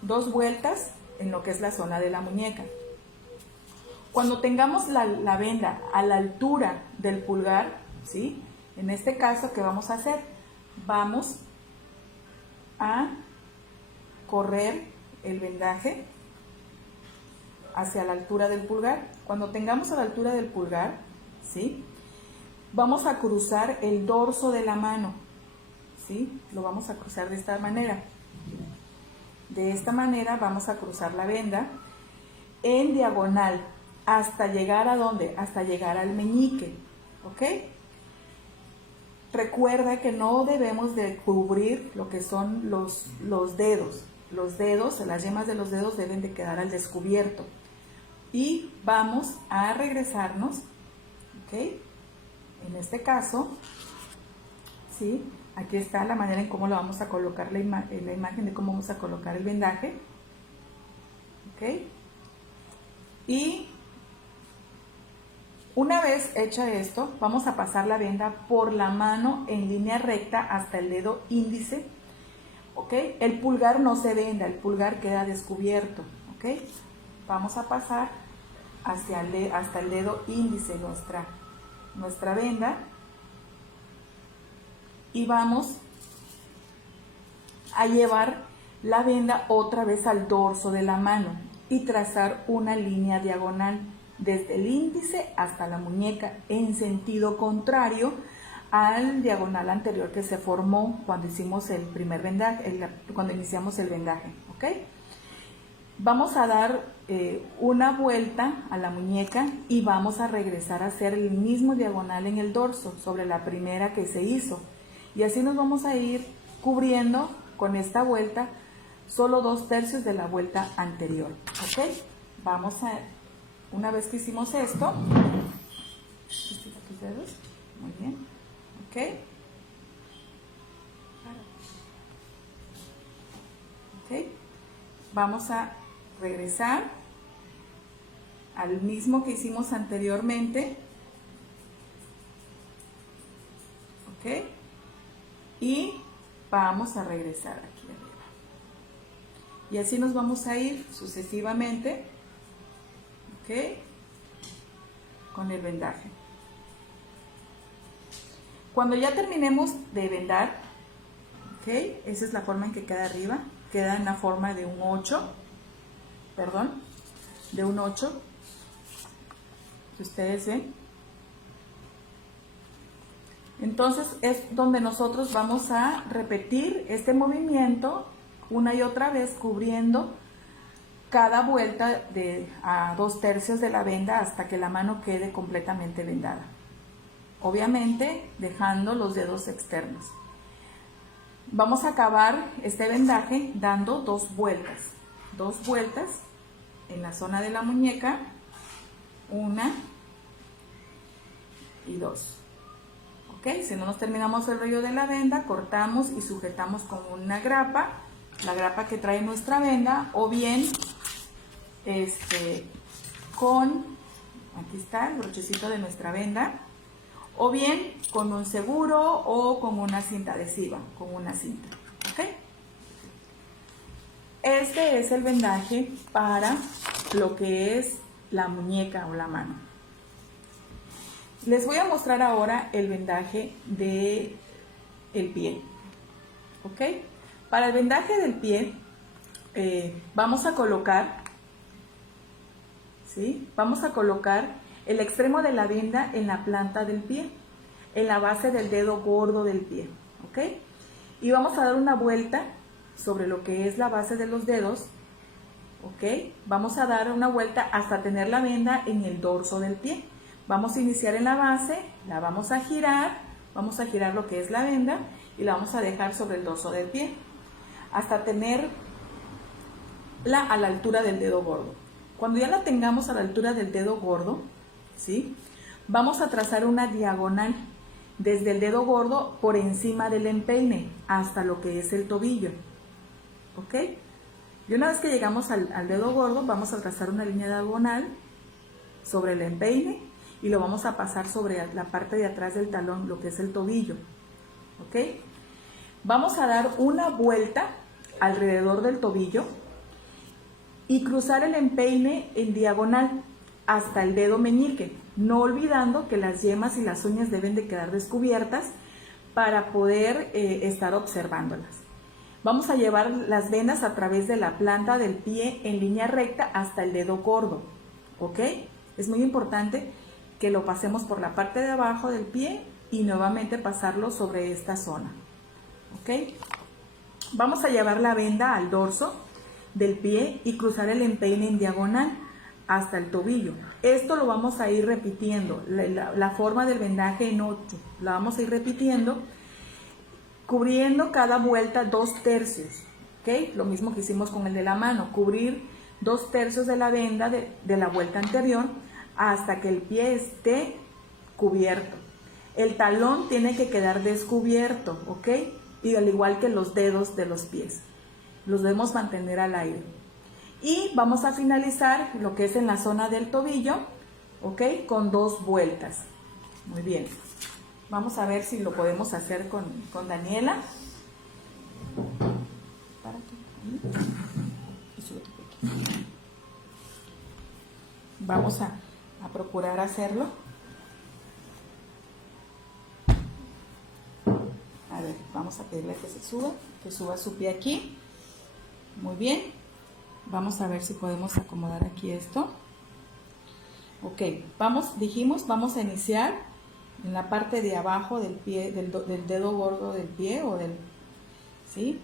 2 vueltas en lo que es la zona de la muñeca. Cuando tengamos la venda a la altura del pulgar, ¿sí? En este caso, ¿qué vamos a hacer? Vamos a correr el vendaje hacia la altura del pulgar. Cuando tengamos a la altura del pulgar, ¿sí? Vamos a cruzar el dorso de la mano, ¿sí? Lo vamos a cruzar de esta manera. De esta manera vamos a cruzar la venda en diagonal hasta llegar ¿a dónde? Hasta llegar al meñique, ¿ok? Recuerda que no debemos de cubrir lo que son los dedos. Los dedos, las yemas de los dedos deben de quedar al descubierto. Y vamos a regresarnos, ¿ok? En este caso, ¿sí? Aquí está la manera en cómo lo vamos a colocar, la imagen de cómo vamos a colocar el vendaje, ¿ok? Y una vez hecha esto, vamos a pasar la venda por la mano en línea recta hasta el dedo índice, ¿ok? El pulgar no se venda, el pulgar queda descubierto, ¿ok? Vamos a pasar hasta el dedo índice nuestra venda y vamos a llevar la venda otra vez al dorso de la mano y trazar una línea diagonal desde el índice hasta la muñeca en sentido contrario al diagonal anterior que se formó cuando hicimos el primer vendaje, cuando iniciamos el vendaje, ¿ok? Vamos a dar una vuelta a la muñeca y vamos a regresar a hacer el mismo diagonal en el dorso sobre la primera que se hizo. Y así nos vamos a ir cubriendo con esta vuelta solo 2/3 de la vuelta anterior, ¿ok? Vamos a, una vez que hicimos esto, estira tus dedos, muy bien, ¿ok? ¿Ok? Vamos a regresar al mismo que hicimos anteriormente, ¿ok? Y vamos a regresar aquí arriba. Y así nos vamos a ir sucesivamente, ¿ok? Con el vendaje. Cuando ya terminemos de vendar, ¿ok? Esa es la forma en que queda arriba. Queda en la forma de un 8, perdón, de un 8, si ustedes ven. Entonces es donde nosotros vamos a repetir este movimiento una y otra vez, cubriendo cada vuelta a 2/3 de la venda hasta que la mano quede completamente vendada. Obviamente dejando los dedos externos. Vamos a acabar este vendaje dando 2 vueltas. 2 vueltas en la zona de la muñeca. 1 y 2. ¿Ok? Si no nos terminamos el rollo de la venda, cortamos y sujetamos con una grapa, la grapa que trae nuestra venda, o bien aquí está el brochecito de nuestra venda, o bien con un seguro o con una cinta adhesiva, con una cinta. ¿Ok? Este es el vendaje para lo que es la muñeca o la mano. Les voy a mostrar ahora el vendaje del pie. ¿Ok? Para el vendaje del pie vamos a colocar, ¿sí? Vamos a colocar el extremo de la venda en la planta del pie, en la base del dedo gordo del pie. ¿Ok? Y vamos a dar una vuelta sobre lo que es la base de los dedos. ¿Ok? Vamos a dar una vuelta hasta tener la venda en el dorso del pie. Vamos a iniciar en la base, la vamos a girar lo que es la venda y la vamos a dejar sobre el dorso del pie hasta tenerla a la altura del dedo gordo. Cuando ya la tengamos a la altura del dedo gordo, ¿sí? Vamos a trazar una diagonal desde el dedo gordo por encima del empeine hasta lo que es el tobillo. ¿Ok? Y una vez que llegamos al dedo gordo, vamos a trazar una línea diagonal sobre el empeine y lo vamos a pasar sobre la parte de atrás del talón, lo que es el tobillo. ¿Ok? Vamos a dar una vuelta alrededor del tobillo y cruzar el empeine en diagonal hasta el dedo meñique, no olvidando que las yemas y las uñas deben de quedar descubiertas para poder estar observándolas. Vamos a llevar las vendas a través de la planta del pie en línea recta hasta el dedo gordo. ¿Ok? Es muy importante que lo pasemos por la parte de abajo del pie y nuevamente pasarlo sobre esta zona. ¿Ok? Vamos a llevar la venda al dorso del pie y cruzar el empeine en diagonal hasta el tobillo. Esto lo vamos a ir repitiendo, la forma del vendaje en 8, la vamos a ir repitiendo, cubriendo cada vuelta 2/3. ¿Ok? Lo mismo que hicimos con el de la mano, cubrir 2/3 de la venda de la vuelta anterior hasta que el pie esté cubierto. El talón tiene que quedar descubierto, ¿ok? Y al igual que los dedos de los pies, los debemos mantener al aire. Y vamos a finalizar lo que es en la zona del tobillo, ¿ok? Con 2 vueltas. Muy bien. Vamos a ver si lo podemos hacer con Daniela. Vamos a procurar hacerlo. A ver, vamos a pedirle que suba su pie aquí. Muy bien. Vamos a ver si podemos acomodar aquí esto. Ok, vamos a iniciar en la parte de abajo del pie, del dedo gordo del pie ¿sí?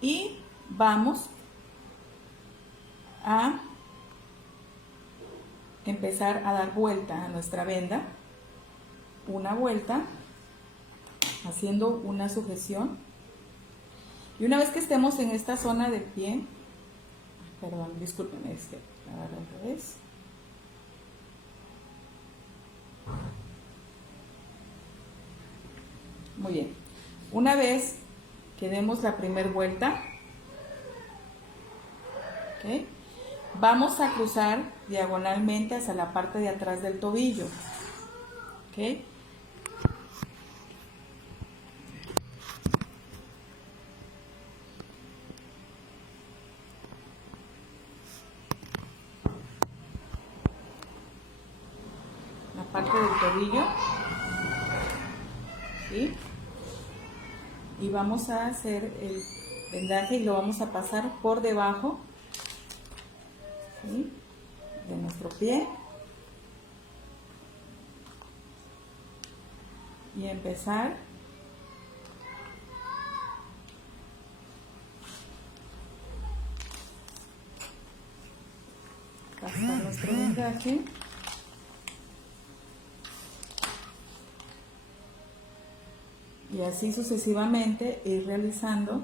Y vamos a empezar a dar vuelta a nuestra venda, una vuelta, haciendo una sujeción. Y una vez que estemos en esta zona del pie, perdón, discúlpenme, es que la agarré al revés. Muy bien, una vez que demos la primera vuelta, ¿ok? Vamos a cruzar diagonalmente hacia la parte de atrás del tobillo. ¿Ok? La parte del tobillo. ¿sí? Y vamos a hacer el vendaje y lo vamos a pasar por debajo, ¿sí?, de nuestro pie y empezar a pasar nuestro vendaje. Y así sucesivamente ir realizando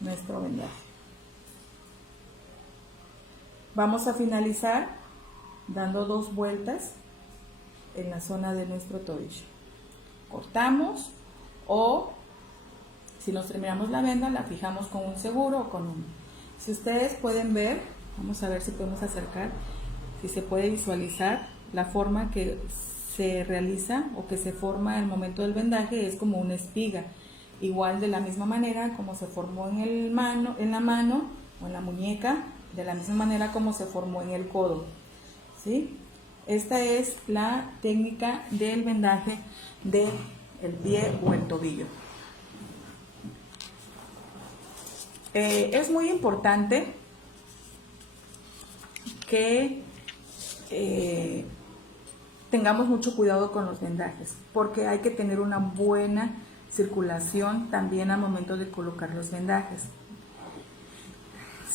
nuestro vendaje. Vamos a finalizar dando 2 vueltas en la zona de nuestro tobillo. Cortamos, o si nos terminamos la venda, la fijamos con un seguro o con uno. Si ustedes pueden ver, vamos a ver si podemos acercar, si se puede visualizar la forma que se realiza o que se forma al momento del vendaje, es como una espiga, igual de la misma manera como se formó en la mano o en la muñeca, de la misma manera como se formó en el codo, ¿sí? Esta es la técnica del vendaje del pie o el tobillo. Es muy importante que tengamos mucho cuidado con los vendajes, porque hay que tener una buena circulación también al momento de colocar los vendajes.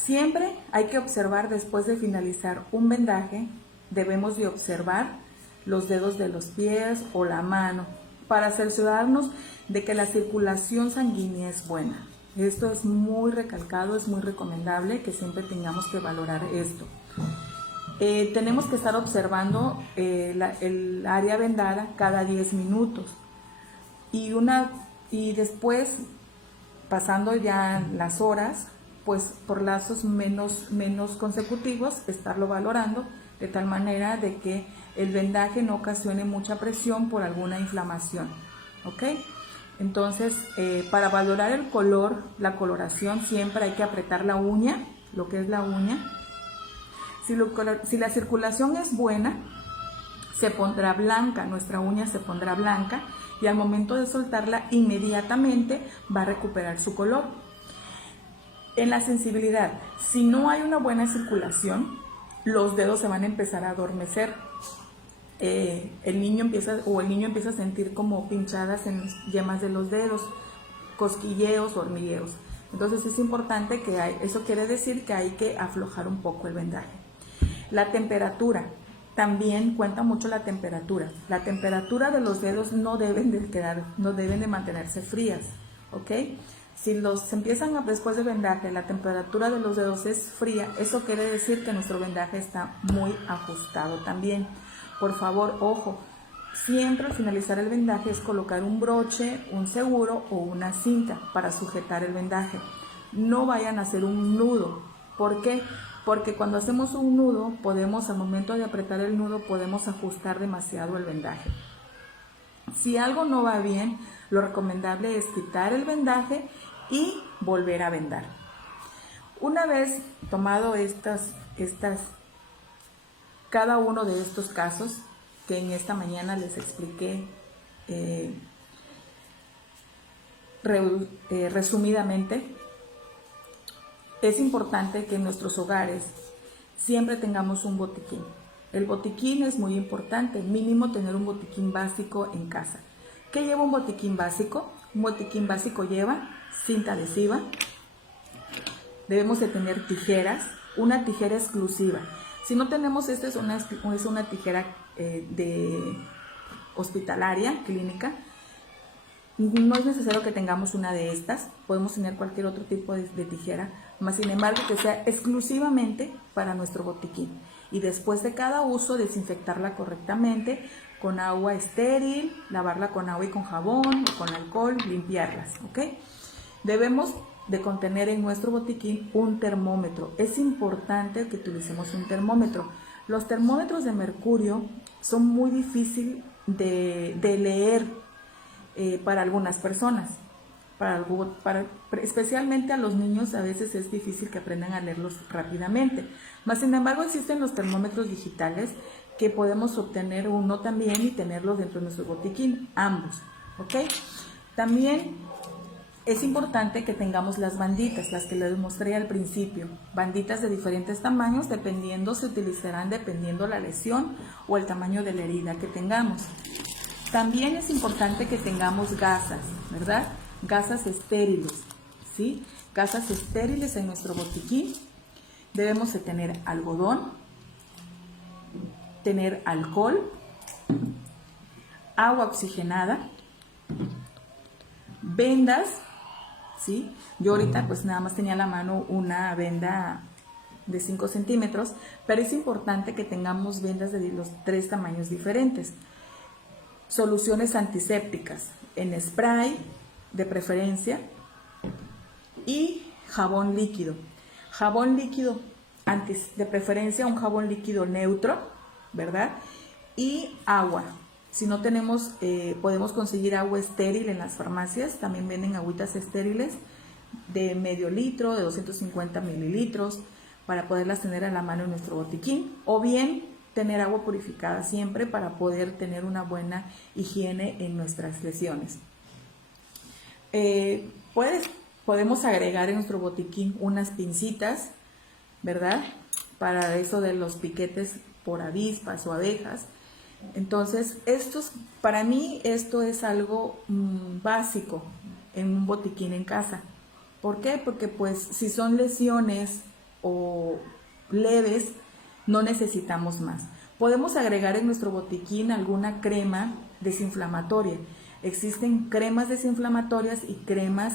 Siempre hay que observar, después de finalizar un vendaje, debemos de observar los dedos de los pies o la mano para cerciorarnos de que la circulación sanguínea es buena. Esto es muy recalcado, es muy recomendable que siempre tengamos que valorar esto. Tenemos que estar observando el área vendada cada 10 minutos y después, pasando ya las horas, pues por lazos menos consecutivos, estarlo valorando de tal manera de que el vendaje no ocasione mucha presión por alguna inflamación, ¿ok? Entonces, para valorar el color, la coloración, siempre hay que apretar la uña, lo que es la uña. Si la circulación es buena, se pondrá blanca, nuestra uña se pondrá blanca, y al momento de soltarla inmediatamente va a recuperar su color. En la sensibilidad, si no hay una buena circulación, los dedos se van a empezar a adormecer. El niño empieza a sentir como pinchadas en las yemas de los dedos, cosquilleos, hormigueos. Entonces es importante eso quiere decir que hay que aflojar un poco el vendaje. La temperatura, también cuenta mucho la temperatura. La temperatura de los dedos no deben de mantenerse frías, ¿ok? Si se empiezan después de vendaje, la temperatura de los dedos es fría, eso quiere decir que nuestro vendaje está muy ajustado también. Por favor, ojo, siempre al finalizar el vendaje es colocar un broche, un seguro o una cinta para sujetar el vendaje. No vayan a hacer un nudo. ¿Por qué? Porque cuando hacemos un nudo, al momento de apretar el nudo, podemos ajustar demasiado el vendaje. Si algo no va bien, lo recomendable es quitar el vendaje y volver a vendar. Una vez tomado cada uno de estos casos que en esta mañana les expliqué resumidamente, es importante que en nuestros hogares siempre tengamos un botiquín. El botiquín es muy importante, mínimo tener un botiquín básico en casa. ¿Qué lleva un botiquín básico? Un botiquín básico lleva cinta adhesiva, debemos de tener tijeras, una tijera exclusiva. Si no tenemos esta, es una tijera de hospitalaria, clínica. No es necesario que tengamos una de estas, podemos tener cualquier otro tipo de tijera, más sin embargo que sea exclusivamente para nuestro botiquín. Y después de cada uso, desinfectarla correctamente con agua estéril, lavarla con agua y con jabón, con alcohol, limpiarlas, ¿ok? Debemos de contener en nuestro botiquín un termómetro. Es importante que utilicemos un termómetro. Los termómetros de mercurio son muy difíciles de leer para algunas personas, especialmente a los niños. A veces es difícil que aprendan a leerlos rápidamente. Mas sin embargo existen los termómetros digitales que podemos obtener uno también y tenerlo dentro de nuestro botiquín, ambos, ¿ok? También es importante que tengamos las banditas, las que les mostré al principio, banditas de diferentes tamaños, se utilizarán dependiendo la lesión o el tamaño de la herida que tengamos. También es importante que tengamos gasas, ¿verdad? Gasas estériles, ¿sí? Gasas estériles en nuestro botiquín. Debemos de tener algodón, tener alcohol, agua oxigenada, vendas, ¿sí? Yo ahorita pues nada más tenía a la mano una venda de 5 centímetros, pero es importante que tengamos vendas de los 3 tamaños diferentes. Soluciones antisépticas en spray, de preferencia, y jabón líquido. Jabón líquido, de preferencia un jabón líquido neutro, ¿verdad? Y agua. Si no tenemos, podemos conseguir agua estéril en las farmacias. También venden agüitas estériles de medio litro, de 250 mililitros, para poderlas tener a la mano en nuestro botiquín. O bien tener agua purificada siempre para poder tener una buena higiene en nuestras lesiones. Podemos agregar en nuestro botiquín unas pincitas, ¿verdad? Para eso de los piquetes por avispas o abejas. Entonces, para mí esto es algo básico en un botiquín en casa. ¿Por qué? Porque pues si son lesiones o leves, no necesitamos más. Podemos agregar en nuestro botiquín alguna crema desinflamatoria. Existen cremas desinflamatorias y cremas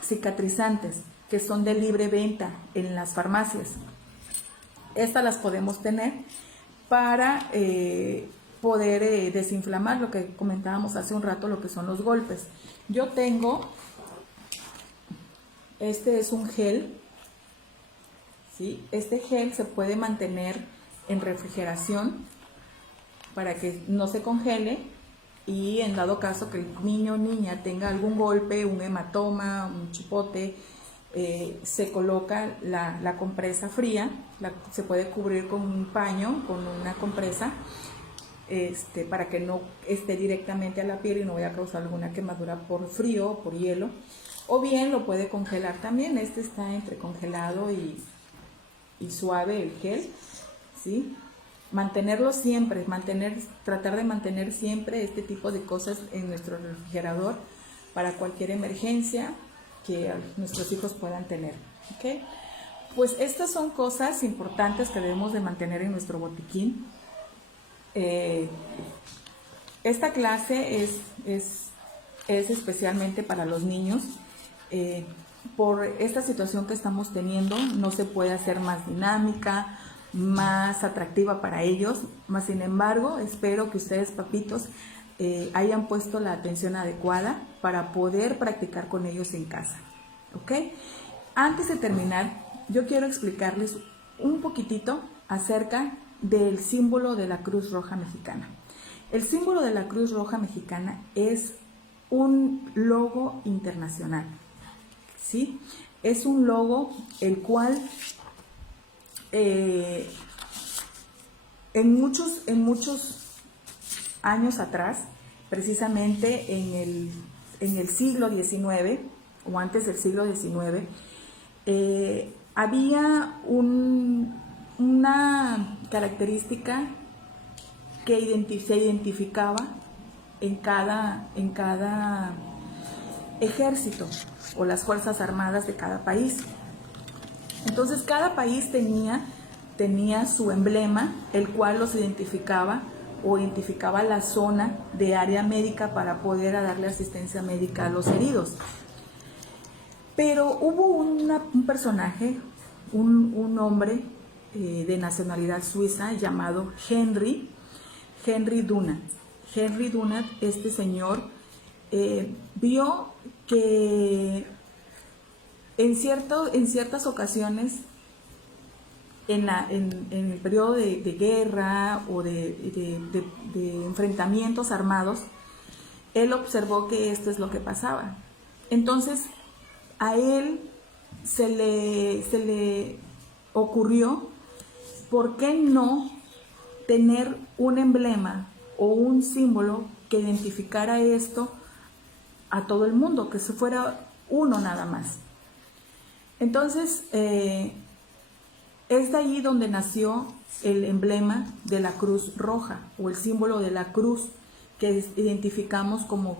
cicatrizantes que son de libre venta en las farmacias. Estas las podemos tener para poder desinflamar lo que comentábamos hace un rato, lo que son los golpes. Yo tengo, este es un gel, ¿sí? Este gel se puede mantener en refrigeración para que no se congele, y en dado caso que el niño o niña tenga algún golpe, un hematoma, un chipote, se coloca la compresa fría, se puede cubrir con un paño, con una compresa, para que no esté directamente a la piel y no vaya a causar alguna quemadura por frío o por hielo. O bien lo puede congelar también. Este está entre congelado y suave el gel, ¿sí? Mantenerlo siempre, tratar de mantener siempre este tipo de cosas en nuestro refrigerador para cualquier emergencia que nuestros hijos puedan tener, ¿ok? Pues estas son cosas importantes que debemos de mantener en nuestro botiquín. Esta clase es especialmente para los niños. Por esta situación que estamos teniendo, no se puede hacer más dinámica, más atractiva para ellos, más sin embargo, espero que ustedes, papitos, hayan puesto la atención adecuada para poder practicar con ellos en casa, ¿ok? Antes de terminar, yo quiero explicarles un poquitito acerca del símbolo de la Cruz Roja Mexicana. El símbolo de la Cruz Roja Mexicana es un logo internacional, ¿sí? Es un logo el cual en muchos años atrás, precisamente en el siglo XIX o antes del siglo XIX, había una característica que se identificaba en cada ejército o las fuerzas armadas de cada país. Entonces cada país tenía su emblema, el cual los identificaba o identificaba la zona de área médica para poder darle asistencia médica a los heridos. Pero hubo un personaje, un hombre de nacionalidad suiza llamado Henry Dunant. Henry Dunant, este señor, vio que en ciertas ocasiones, en el periodo de guerra o de enfrentamientos armados, él observó que esto es lo que pasaba. Entonces, a él se le ocurrió ¿por qué no tener un emblema o un símbolo que identificara esto a todo el mundo, que se fuera uno nada más? Entonces, es de ahí donde nació el emblema de la Cruz Roja o el símbolo de la cruz que identificamos como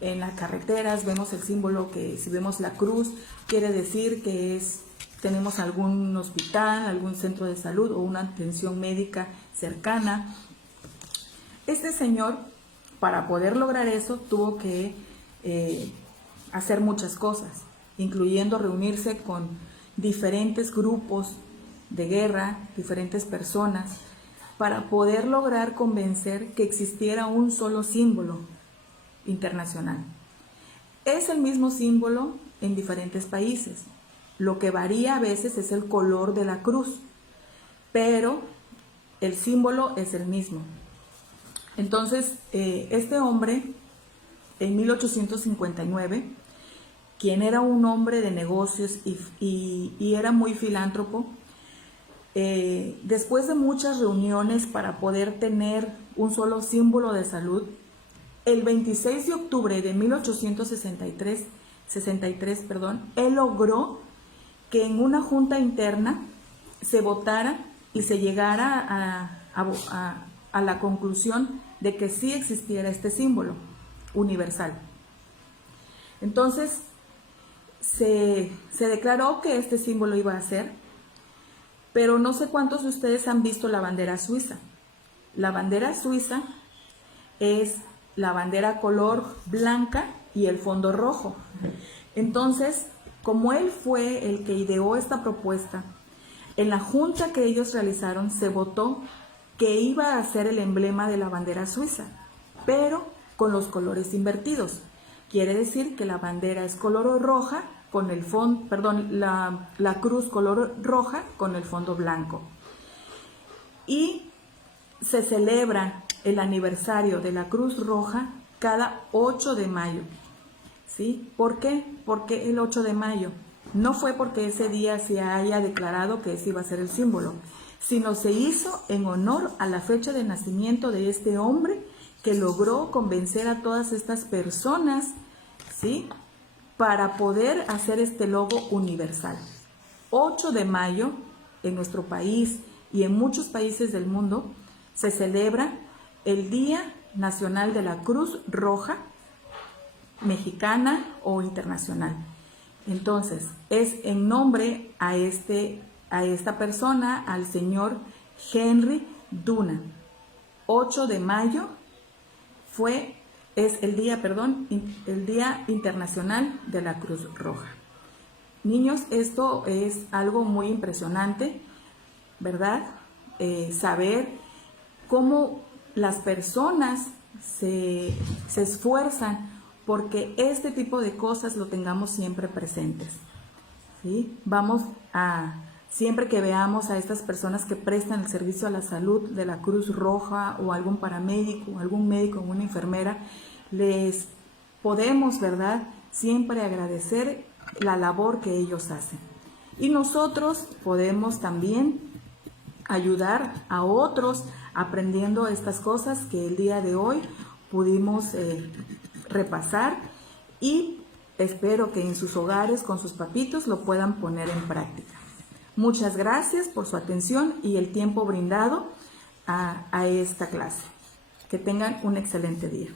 en las carreteras. Vemos el símbolo que si vemos la cruz quiere decir que tenemos algún hospital, algún centro de salud o una atención médica cercana. Este señor, para poder lograr eso, tuvo que hacer muchas cosas, incluyendo reunirse con diferentes grupos de guerra, diferentes personas, para poder lograr convencer que existiera un solo símbolo internacional. Es el mismo símbolo en diferentes países. Lo que varía a veces es el color de la cruz, pero el símbolo es el mismo. Entonces, este hombre, en 1859, quien era un hombre de negocios y era muy filántropo, después de muchas reuniones para poder tener un solo símbolo de salud, el 26 de octubre de 1863, él logró que en una junta interna se votara y se llegara a la conclusión de que sí existiera este símbolo universal. Entonces, se declaró que este símbolo iba a ser, pero no sé cuántos de ustedes han visto la bandera suiza. La bandera suiza es la bandera color blanca y el fondo rojo. Entonces, como él fue el que ideó esta propuesta, en la junta que ellos realizaron se votó que iba a ser el emblema de la bandera suiza, pero con los colores invertidos. Quiere decir que la bandera es color roja con el fondo, la cruz color roja con el fondo blanco. Y se celebra el aniversario de la Cruz Roja cada 8 de mayo. ¿Sí? ¿Por qué? ¿Por qué el 8 de mayo? No fue porque ese día se haya declarado que ese iba a ser el símbolo, sino se hizo en honor a la fecha de nacimiento de este hombre que logró convencer a todas estas personas, ¿sí?, para poder hacer este logo universal. 8 de mayo, en nuestro país y en muchos países del mundo, se celebra el Día Nacional de la Cruz Roja, mexicana o internacional. Entonces, es en nombre a esta persona, al señor Henry Dunant. 8 de mayo es el Día Internacional de la Cruz Roja. Niños, esto es algo muy impresionante, ¿verdad? Saber cómo las personas se esfuerzan porque este tipo de cosas lo tengamos siempre presentes, ¿sí? Siempre que veamos a estas personas que prestan el servicio a la salud de la Cruz Roja o algún paramédico, algún médico o una enfermera, les podemos, ¿verdad?, siempre agradecer la labor que ellos hacen. Y nosotros podemos también ayudar a otros aprendiendo estas cosas que el día de hoy pudimos repasar, y espero que en sus hogares con sus papitos lo puedan poner en práctica. Muchas gracias por su atención y el tiempo brindado a esta clase. Que tengan un excelente día.